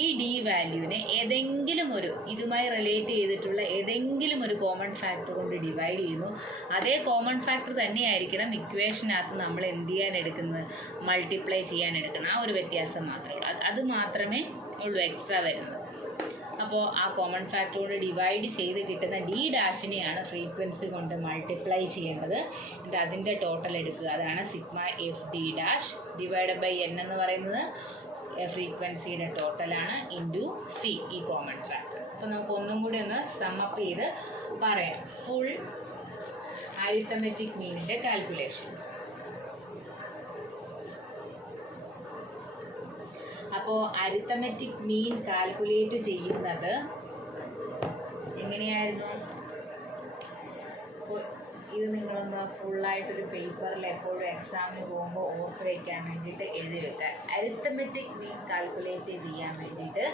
ഈ ഡി വാല്യൂവിനെ ഏതെങ്കിലും ഒരു ഇതുമായി റിലേറ്റ് ചെയ്തിട്ടുള്ള ഏതെങ്കിലും ഒരു കോമൺ ഫാക്ടർ കൊണ്ട് ഡിവൈഡ് ചെയ്യുന്നു. അതേ കോമൺ ഫാക്ടർ തന്നെയായിരിക്കണം ഇക്വേഷനകത്ത് നമ്മൾ എന്ത് ചെയ്യാൻ എടുക്കുന്നത്, മൾട്ടിപ്ലൈ ചെയ്യാൻ എടുക്കണം. ആ ഒരു വ്യത്യാസം മാത്രമേ ഉള്ളൂ, അത് മാത്രമേ ഉള്ളൂ എക്സ്ട്രാ വരുന്നത്. അപ്പോൾ അപ്പോൾ ആ കോമൺ ഫാക്ടറോട് ഡിവൈഡ് ചെയ്ത് കിട്ടുന്ന ഡി ഡാഷിനെയാണ് ഫ്രീക്വൻസി കൊണ്ട് മൾട്ടിപ്ലൈ ചെയ്യേണ്ടത്. എന്നിട്ട് അതിൻ്റെ ടോട്ടൽ എടുക്കുക. അതാണ് sigma F D dash divide by N എന്ന് പറയുന്നത് ഫ്രീക്വൻസിയുടെ ടോട്ടലാണ് ഇൻറ്റു സി ഈ കോമൺ ഫാക്ടർ. അപ്പോൾ നമുക്ക് ഒന്നും കൂടി ഒന്ന് സമ്മപ്പ് ചെയ്ത് പറയാം ഫുൾ അരിത്തമെറ്റിക് മീനിൻ്റെ കാൽക്കുലേഷൻ. അപ്പോൾ അരിത്തമെറ്റിക് മീൻ കാൽക്കുലേറ്റ് ചെയ്യുന്നത് എങ്ങനെയായിരുന്നു? അപ്പോൾ ഇത് നിങ്ങളൊന്ന് ഫുള്ളായിട്ടൊരു പേപ്പറിൽ എപ്പോഴും എക്സാമിന് പോകുമ്പോൾ ഓർത്ത് വയ്ക്കാൻ വേണ്ടിയിട്ട് എഴുതി വെക്കുക. അരിത്തമെറ്റിക് മീൻ കാൽക്കുലേറ്റ് ചെയ്യാൻ വേണ്ടിയിട്ട്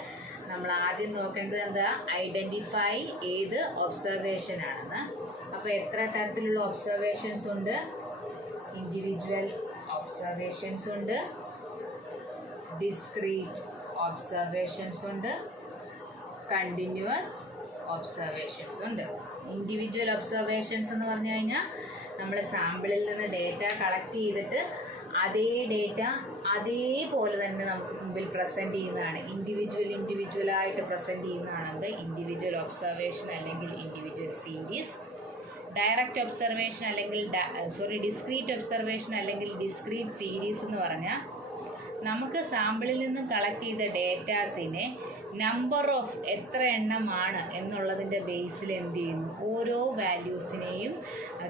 നമ്മൾ ആദ്യം നോക്കേണ്ടത് എന്താ? ഐഡൻറ്റിഫൈ ഏത് ഒബ്സർവേഷൻ ആണെന്ന്. അപ്പോൾ എത്ര തരത്തിലുള്ള ഒബ്സർവേഷൻസ് ഉണ്ട്? ഇൻഡിവിജ്വൽ ഒബ്സർവേഷൻസ് ഉണ്ട്, ഡിസ്ക്രീറ്റ് ഒബ്സർവേഷൻസ് ഉണ്ട്, കണ്ടിന്യൂസ് ഒബ്സർവേഷൻസ് ഉണ്ട്. ഇൻഡിവിജ്വൽ ഒബ്സർവേഷൻസ് എന്ന് പറഞ്ഞു കഴിഞ്ഞാൽ നമ്മൾ സാമ്പിളിൽ നിന്ന് ഡേറ്റ കളക്ട് ചെയ്തിട്ട് അതേ ഡേറ്റ അതേപോലെ തന്നെ നമുക്ക് മുമ്പിൽ പ്രസൻറ്റ് ചെയ്യുന്നതാണ്. ഇൻഡിവിജ്വലായിട്ട് പ്രസൻറ്റ് ചെയ്യുന്നതാണ് ഇൻഡിവിജ്വൽ ഒബ്സർവേഷൻ അല്ലെങ്കിൽ ഇൻഡിവിജ്വൽ സീരീസ്. ഡയറക്റ്റ് ഒബ്സർവേഷൻ അല്ലെങ്കിൽ ഡിസ്ക്രീറ്റ് ഒബ്സർവേഷൻ അല്ലെങ്കിൽ ഡിസ്ക്രീറ്റ് സീരീസ് എന്ന് പറഞ്ഞാൽ നമുക്ക് സാമ്പിളിൽ നിന്നും കളക്ട് ചെയ്ത ഡേറ്റാസിനെ നമ്പർ ഓഫ് എത്ര എണ്ണമാണ് എന്നുള്ളതിൻ്റെ ബേസിൽ എന്ത് ചെയ്യുന്നു? ഓരോ വാല്യൂസിനെയും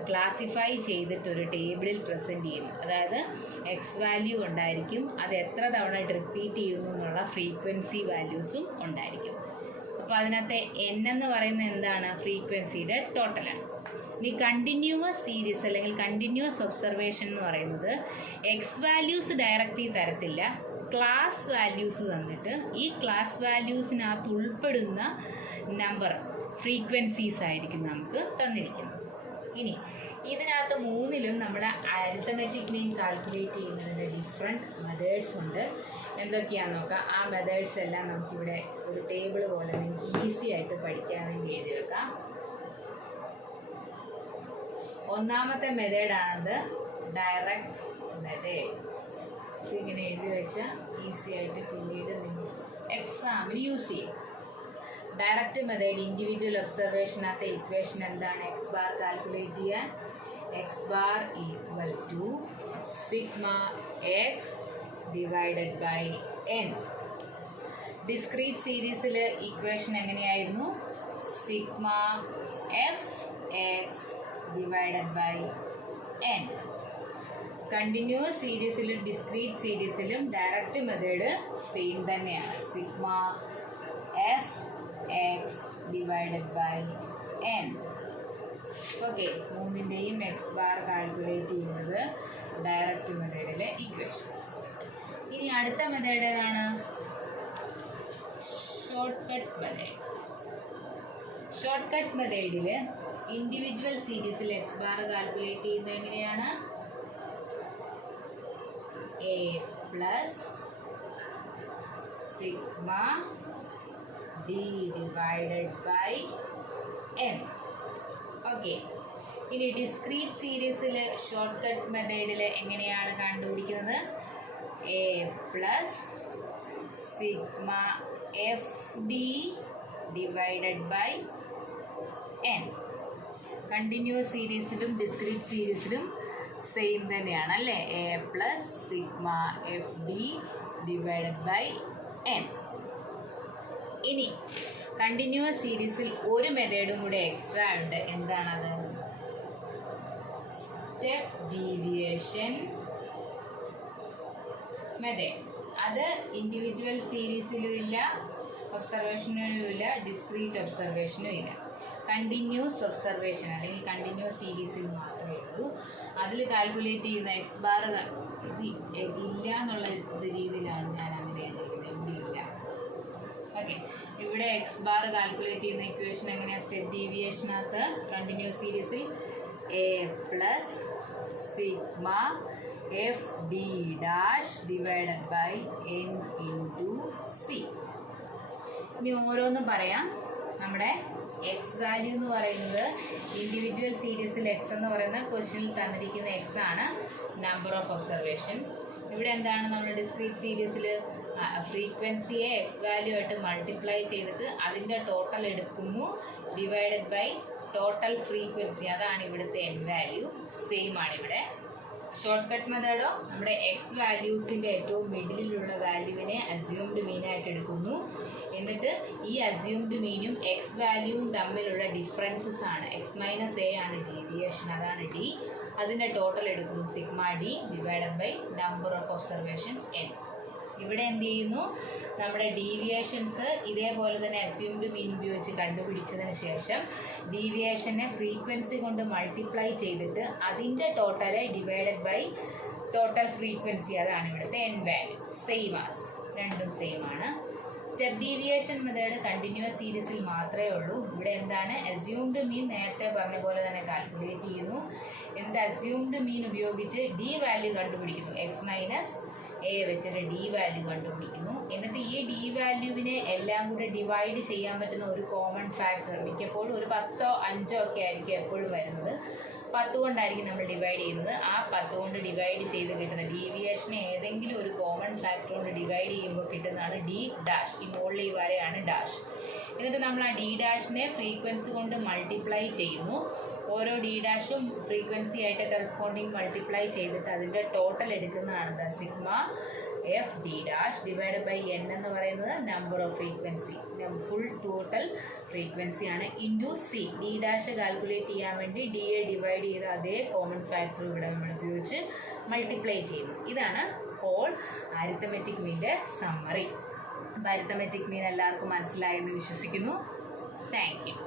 ക്ലാസിഫൈ ചെയ്തിട്ടൊരു ടേബിളിൽ പ്രസൻറ്റ് ചെയ്യുന്നു. അതായത് എക്സ് വാല്യൂ ഉണ്ടായിരിക്കും, അത് എത്ര തവണ റിപ്പീറ്റ് ചെയ്യുന്നു എന്നുള്ള ഫ്രീക്വൻസി വാല്യൂസും ഉണ്ടായിരിക്കും. അപ്പോൾ അതിനകത്തെ എൻ എന്ന് പറയുന്നത് എന്താണ്? ഫ്രീക്വൻസിയുടെ ടോട്ടലാണ്. ഇനി കണ്ടിന്യൂവസ് സീരീസ് അല്ലെങ്കിൽ കണ്ടിന്യൂസ് ഒബ്സർവേഷൻ എന്ന് പറയുന്നത് എക്സ് വാല്യൂസ് ഡയറക്റ്റ്ലി തരത്തില്ല, ക്ലാസ് വാല്യൂസ് തന്നിട്ട് ഈ ക്ലാസ് വാല്യൂസിനകത്ത് ഉൾപ്പെടുന്ന നമ്പർ ഫ്രീക്വൻസീസ് ആയിരിക്കും നമുക്ക് തന്നിരിക്കുന്നത്. ഇനി ഇതിനകത്ത് മൂന്നിലും നമ്മൾ അരിത്തമെറ്റിക് മീൻ കാൽക്കുലേറ്റ് ചെയ്യുന്നതിൻ്റെ ഡിഫറെൻറ്റ് മെത്തേഡ്സ് ഉണ്ട്. എന്തൊക്കെയാണെന്ന് നോക്കാം. ആ മെത്തേഡ്സ് എല്ലാം നമുക്കിവിടെ ഒരു ടേബിൾ പോലെ നിങ്ങൾക്ക് ഈസി ആയിട്ട് പഠിക്കാൻ വേണ്ടി എഴുതി വെക്കാം. ഒന്നാമത്തെ മെത്തേഡാണത് ഡയറക്റ്റ് മെത്തേഡ്. ഇങ്ങനെ എഴുതി വെച്ചാൽ ഈസി ആയിട്ട് പിന്നീട് നിങ്ങൾ എക്സാമിൽ യൂസ് ചെയ്യും. ഡയറക്റ്റ് മെത്തേഡ് ഇൻഡിവിജ്വൽ ഒബ്സർവേഷനകത്തെ ഇക്വേഷൻ എന്താണ്? എക്സ് ബാർ കാൽക്കുലേറ്റ് ചെയ്യാൻ X bar equal to sigma X divided by N. Discrete സീരീസിൽ ഇക്വേഷൻ എങ്ങനെയായിരുന്നു? Sigma f x divided by n. Continuous സീരീസിലും ഡിസ്ക്രീറ്റ് സീരീസിലും ഡയറക്റ്റ് മെത്തേഡ് സെയിം തന്നെയാണ്. Sigma f x divided by n. Okay, മൂന്നിൻ്റെയും X bar calculate ചെയ്യുന്നത് direct മെത്തേഡിലെ equation. ഇനി അടുത്ത method ഏതാണ്? Short cut method. Short cut മെത്തേഡിൽ ഇൻഡിവിജ്വൽ സീരീസിൽ എക്സ് ബാർ കാൽക്കുലേറ്റ് ചെയ്യുന്നത് എങ്ങനെയാണ്? A plus sigma D divided by n. Okay, ഇനി ഡിസ്ക്രീറ്റ് സീരീസിൽ ഷോർട്ട് കട്ട് മെത്തേഡിൽ എങ്ങനെയാണ് കണ്ടുപിടിക്കുന്നത്? A plus sigma F D divided by n. Continuous സീരീസിലും ഡിസ്ക്രീറ്റ് സീരീസിലും സെയിം തന്നെയാണ് അല്ലേ? A plus sigma F D divided by n. ഇനി കണ്ടിന്യൂസ് സീരീസിൽ ഒരു മെത്തേഡും കൂടെ എക്സ്ട്രാ ഉണ്ട്. എന്താണത്? Step deviation method. അത് ഇൻഡിവിജ്വൽ സീരീസിലും ഇല്ല, ഒബ്സർവേഷനും ഇല്ല, ഡിസ്ക്രീറ്റ് ഒബ്സർവേഷനും ഇല്ല. കണ്ടിന്യൂസ് ഒബ്സർവേഷൻ അല്ലെങ്കിൽ കണ്ടിന്യൂസ് സീരീസിൽ മാത്രമേ ഉള്ളൂ. അതിൽ കാൽക്കുലേറ്റ് ചെയ്യുന്ന എക്സ് ബാർ ഇല്ല എന്നുള്ള രീതിയിലാണ് ഞാൻ അങ്ങനെ എഴുതുന്നത്. ഇവിടെ ഇല്ല. ഓക്കെ, ഇവിടെ എക്സ് ബാർ കാൽക്കുലേറ്റ് ചെയ്യുന്ന ഇക്വേഷൻ എങ്ങനെയാണ്? സ്റ്റെപ്പ് ഡീവിയേഷനകത്ത് കണ്ടിന്യൂസ് സീരീസിൽ A plus sigma F D dash divided by N into C. ഇനി ഓരോന്നും പറയാം. നമ്മുടെ എക്സ് വാല്യൂ എന്ന് പറയുന്നത് ഇൻഡിവിജ്വൽ സീരീസിൽ എക്സ് എന്ന് പറയുന്ന ക്വസ്റ്റ്യനിൽ തന്നിരിക്കുന്ന എക്സ് ആണ് നമ്പർ ഓഫ് ഒബ്സർവേഷൻസ്. ഇവിടെ എന്താണ് നമ്മൾ ഡിസ്ക്രീറ്റ് സീരീസിൽ? ഫ്രീക്വൻസിയെ എക്സ് വാല്യൂ ആയിട്ട് മൾട്ടിപ്ലൈ ചെയ്തിട്ട് അതിൻ്റെ ടോട്ടൽ എടുക്കുന്നു ഡിവൈഡഡ് ബൈ ടോട്ടൽ ഫ്രീക്വൻസി. അതാണ് ഇവിടുത്തെ എൻ വാല്യൂ. സെയിം ആണ് ഇവിടെ. ഷോർട്ട് കട്ട് മെത്തേഡോ നമ്മുടെ എക്സ് വാല്യൂസിൻ്റെ ഏറ്റവും മിഡിലുള്ള വാല്യൂവിനെ അസ്യൂംഡ് മീനായിട്ട് എടുക്കുന്നു. എന്നിട്ട് ഈ അസ്യൂംഡ് മീനും എക്സ് വാല്യൂവും തമ്മിലുള്ള ഡിഫറൻസസ് ആണ്. എക്സ് മൈനസ് എ ആണ് ഡീവിയേഷൻ, അതാണ് ഡി. അതിൻ്റെ ടോട്ടൽ എടുക്കുന്നു sigma D divided by number of observations N. ഇവിടെ എന്ത് ചെയ്യുന്നു, നമ്മുടെ ഡീവിയേഷൻസ് ഇതേപോലെ തന്നെ അസ്യൂംഡ് മീൻ ഉപയോഗിച്ച് കണ്ടുപിടിച്ചതിന് ശേഷം ഡീവിയേഷനെ ഫ്രീക്വൻസി കൊണ്ട് മൾട്ടിപ്ലൈ ചെയ്തിട്ട് അതിൻ്റെ total divided by total frequency, അതാണ് ഇവിടുത്തെ എൻ വാല്യൂ. സെയിം ആസ്, രണ്ടും സെയിം ആണ്. സ്റ്റെപ്പ് ഡീവിയേഷൻ മെത്തേഡ് കണ്ടിന്യൂസ് സീരീസിൽ മാത്രമേ ഉള്ളൂ. ഇവിടെ എന്താണ്, അസ്യൂംഡ് മീൻ നേരത്തെ പറഞ്ഞ പോലെ തന്നെ കാൽക്കുലേറ്റ് ചെയ്യുന്നു. എന്നിട്ട് അസ്യൂംഡ് മീൻ ഉപയോഗിച്ച് ഡി വാല്യൂ കണ്ടുപിടിക്കുന്നു. എക്സ് മൈനസ് എ വെച്ചിട്ട് ഡി വാല്യൂ കണ്ടുപിടിക്കുന്നു. എന്നിട്ട് ഈ ഡി വാല്യൂവിനെ എല്ലാം കൂടെ ഡിവൈഡ് ചെയ്യാൻ പറ്റുന്ന ഒരു കോമൺ ഫാക്ടർ, മിക്കപ്പോഴും ഒരു 10ഓ 5ഓ ഒക്കെ ആയിരിക്കും എപ്പോഴും വരുന്നത്. 10 കൊണ്ടായിരിക്കും നമ്മൾ ഡിവൈഡ് ചെയ്യുന്നത്. ആ 10 കൊണ്ട് ഡിവൈഡ് ചെയ്ത് കിട്ടുന്ന ഡീവിയേഷനെ ഏതെങ്കിലും ഒരു കോമൺ ഫാക്ടർ കൊണ്ട് ഡിവൈഡ് ചെയ്യുമ്പോൾ കിട്ടുന്നതാണ് ഡി ഡാഷ്. ഈ മുകളിൽ ഈ വരെയാണ് ഡാഷ്. എന്നിട്ട് നമ്മൾ ആ ഡി ഡാഷിനെ ഫ്രീക്വൻസി കൊണ്ട് മൾട്ടിപ്ലൈ ചെയ്യുന്നു. ഓരോ ഡി ഡാഷും ഫ്രീക്വൻസി ആയിട്ട് കറസ്പോണ്ടിങ് മൾട്ടിപ്ലൈ ചെയ്തിട്ട് അതിൻ്റെ ടോട്ടൽ എടുക്കുന്നതാണ് sigma F D dash divide by N എന്ന് പറയുന്നത് number of frequency, full total ഫ്രീക്വൻസിയാണ്, into c. D dash calculate ചെയ്യാൻ വേണ്ടി ഡി എ ഡിവൈഡ് ചെയ്ത് അതേ കോമൺ ഫാക്ടർ ഇവിടെ നമ്മൾ ഉപയോഗിച്ച് മൾട്ടിപ്ലൈ ചെയ്യുന്നു. ഇതാണ് ഹോൾ അരിത്തമെറ്റിക് മീൻ്റെ സമ്മറി. അപ്പോൾ അരിത്തമെറ്റിക് മീൻ എല്ലാവർക്കും മനസ്സിലായെന്ന് വിശ്വസിക്കുന്നു. Thank you.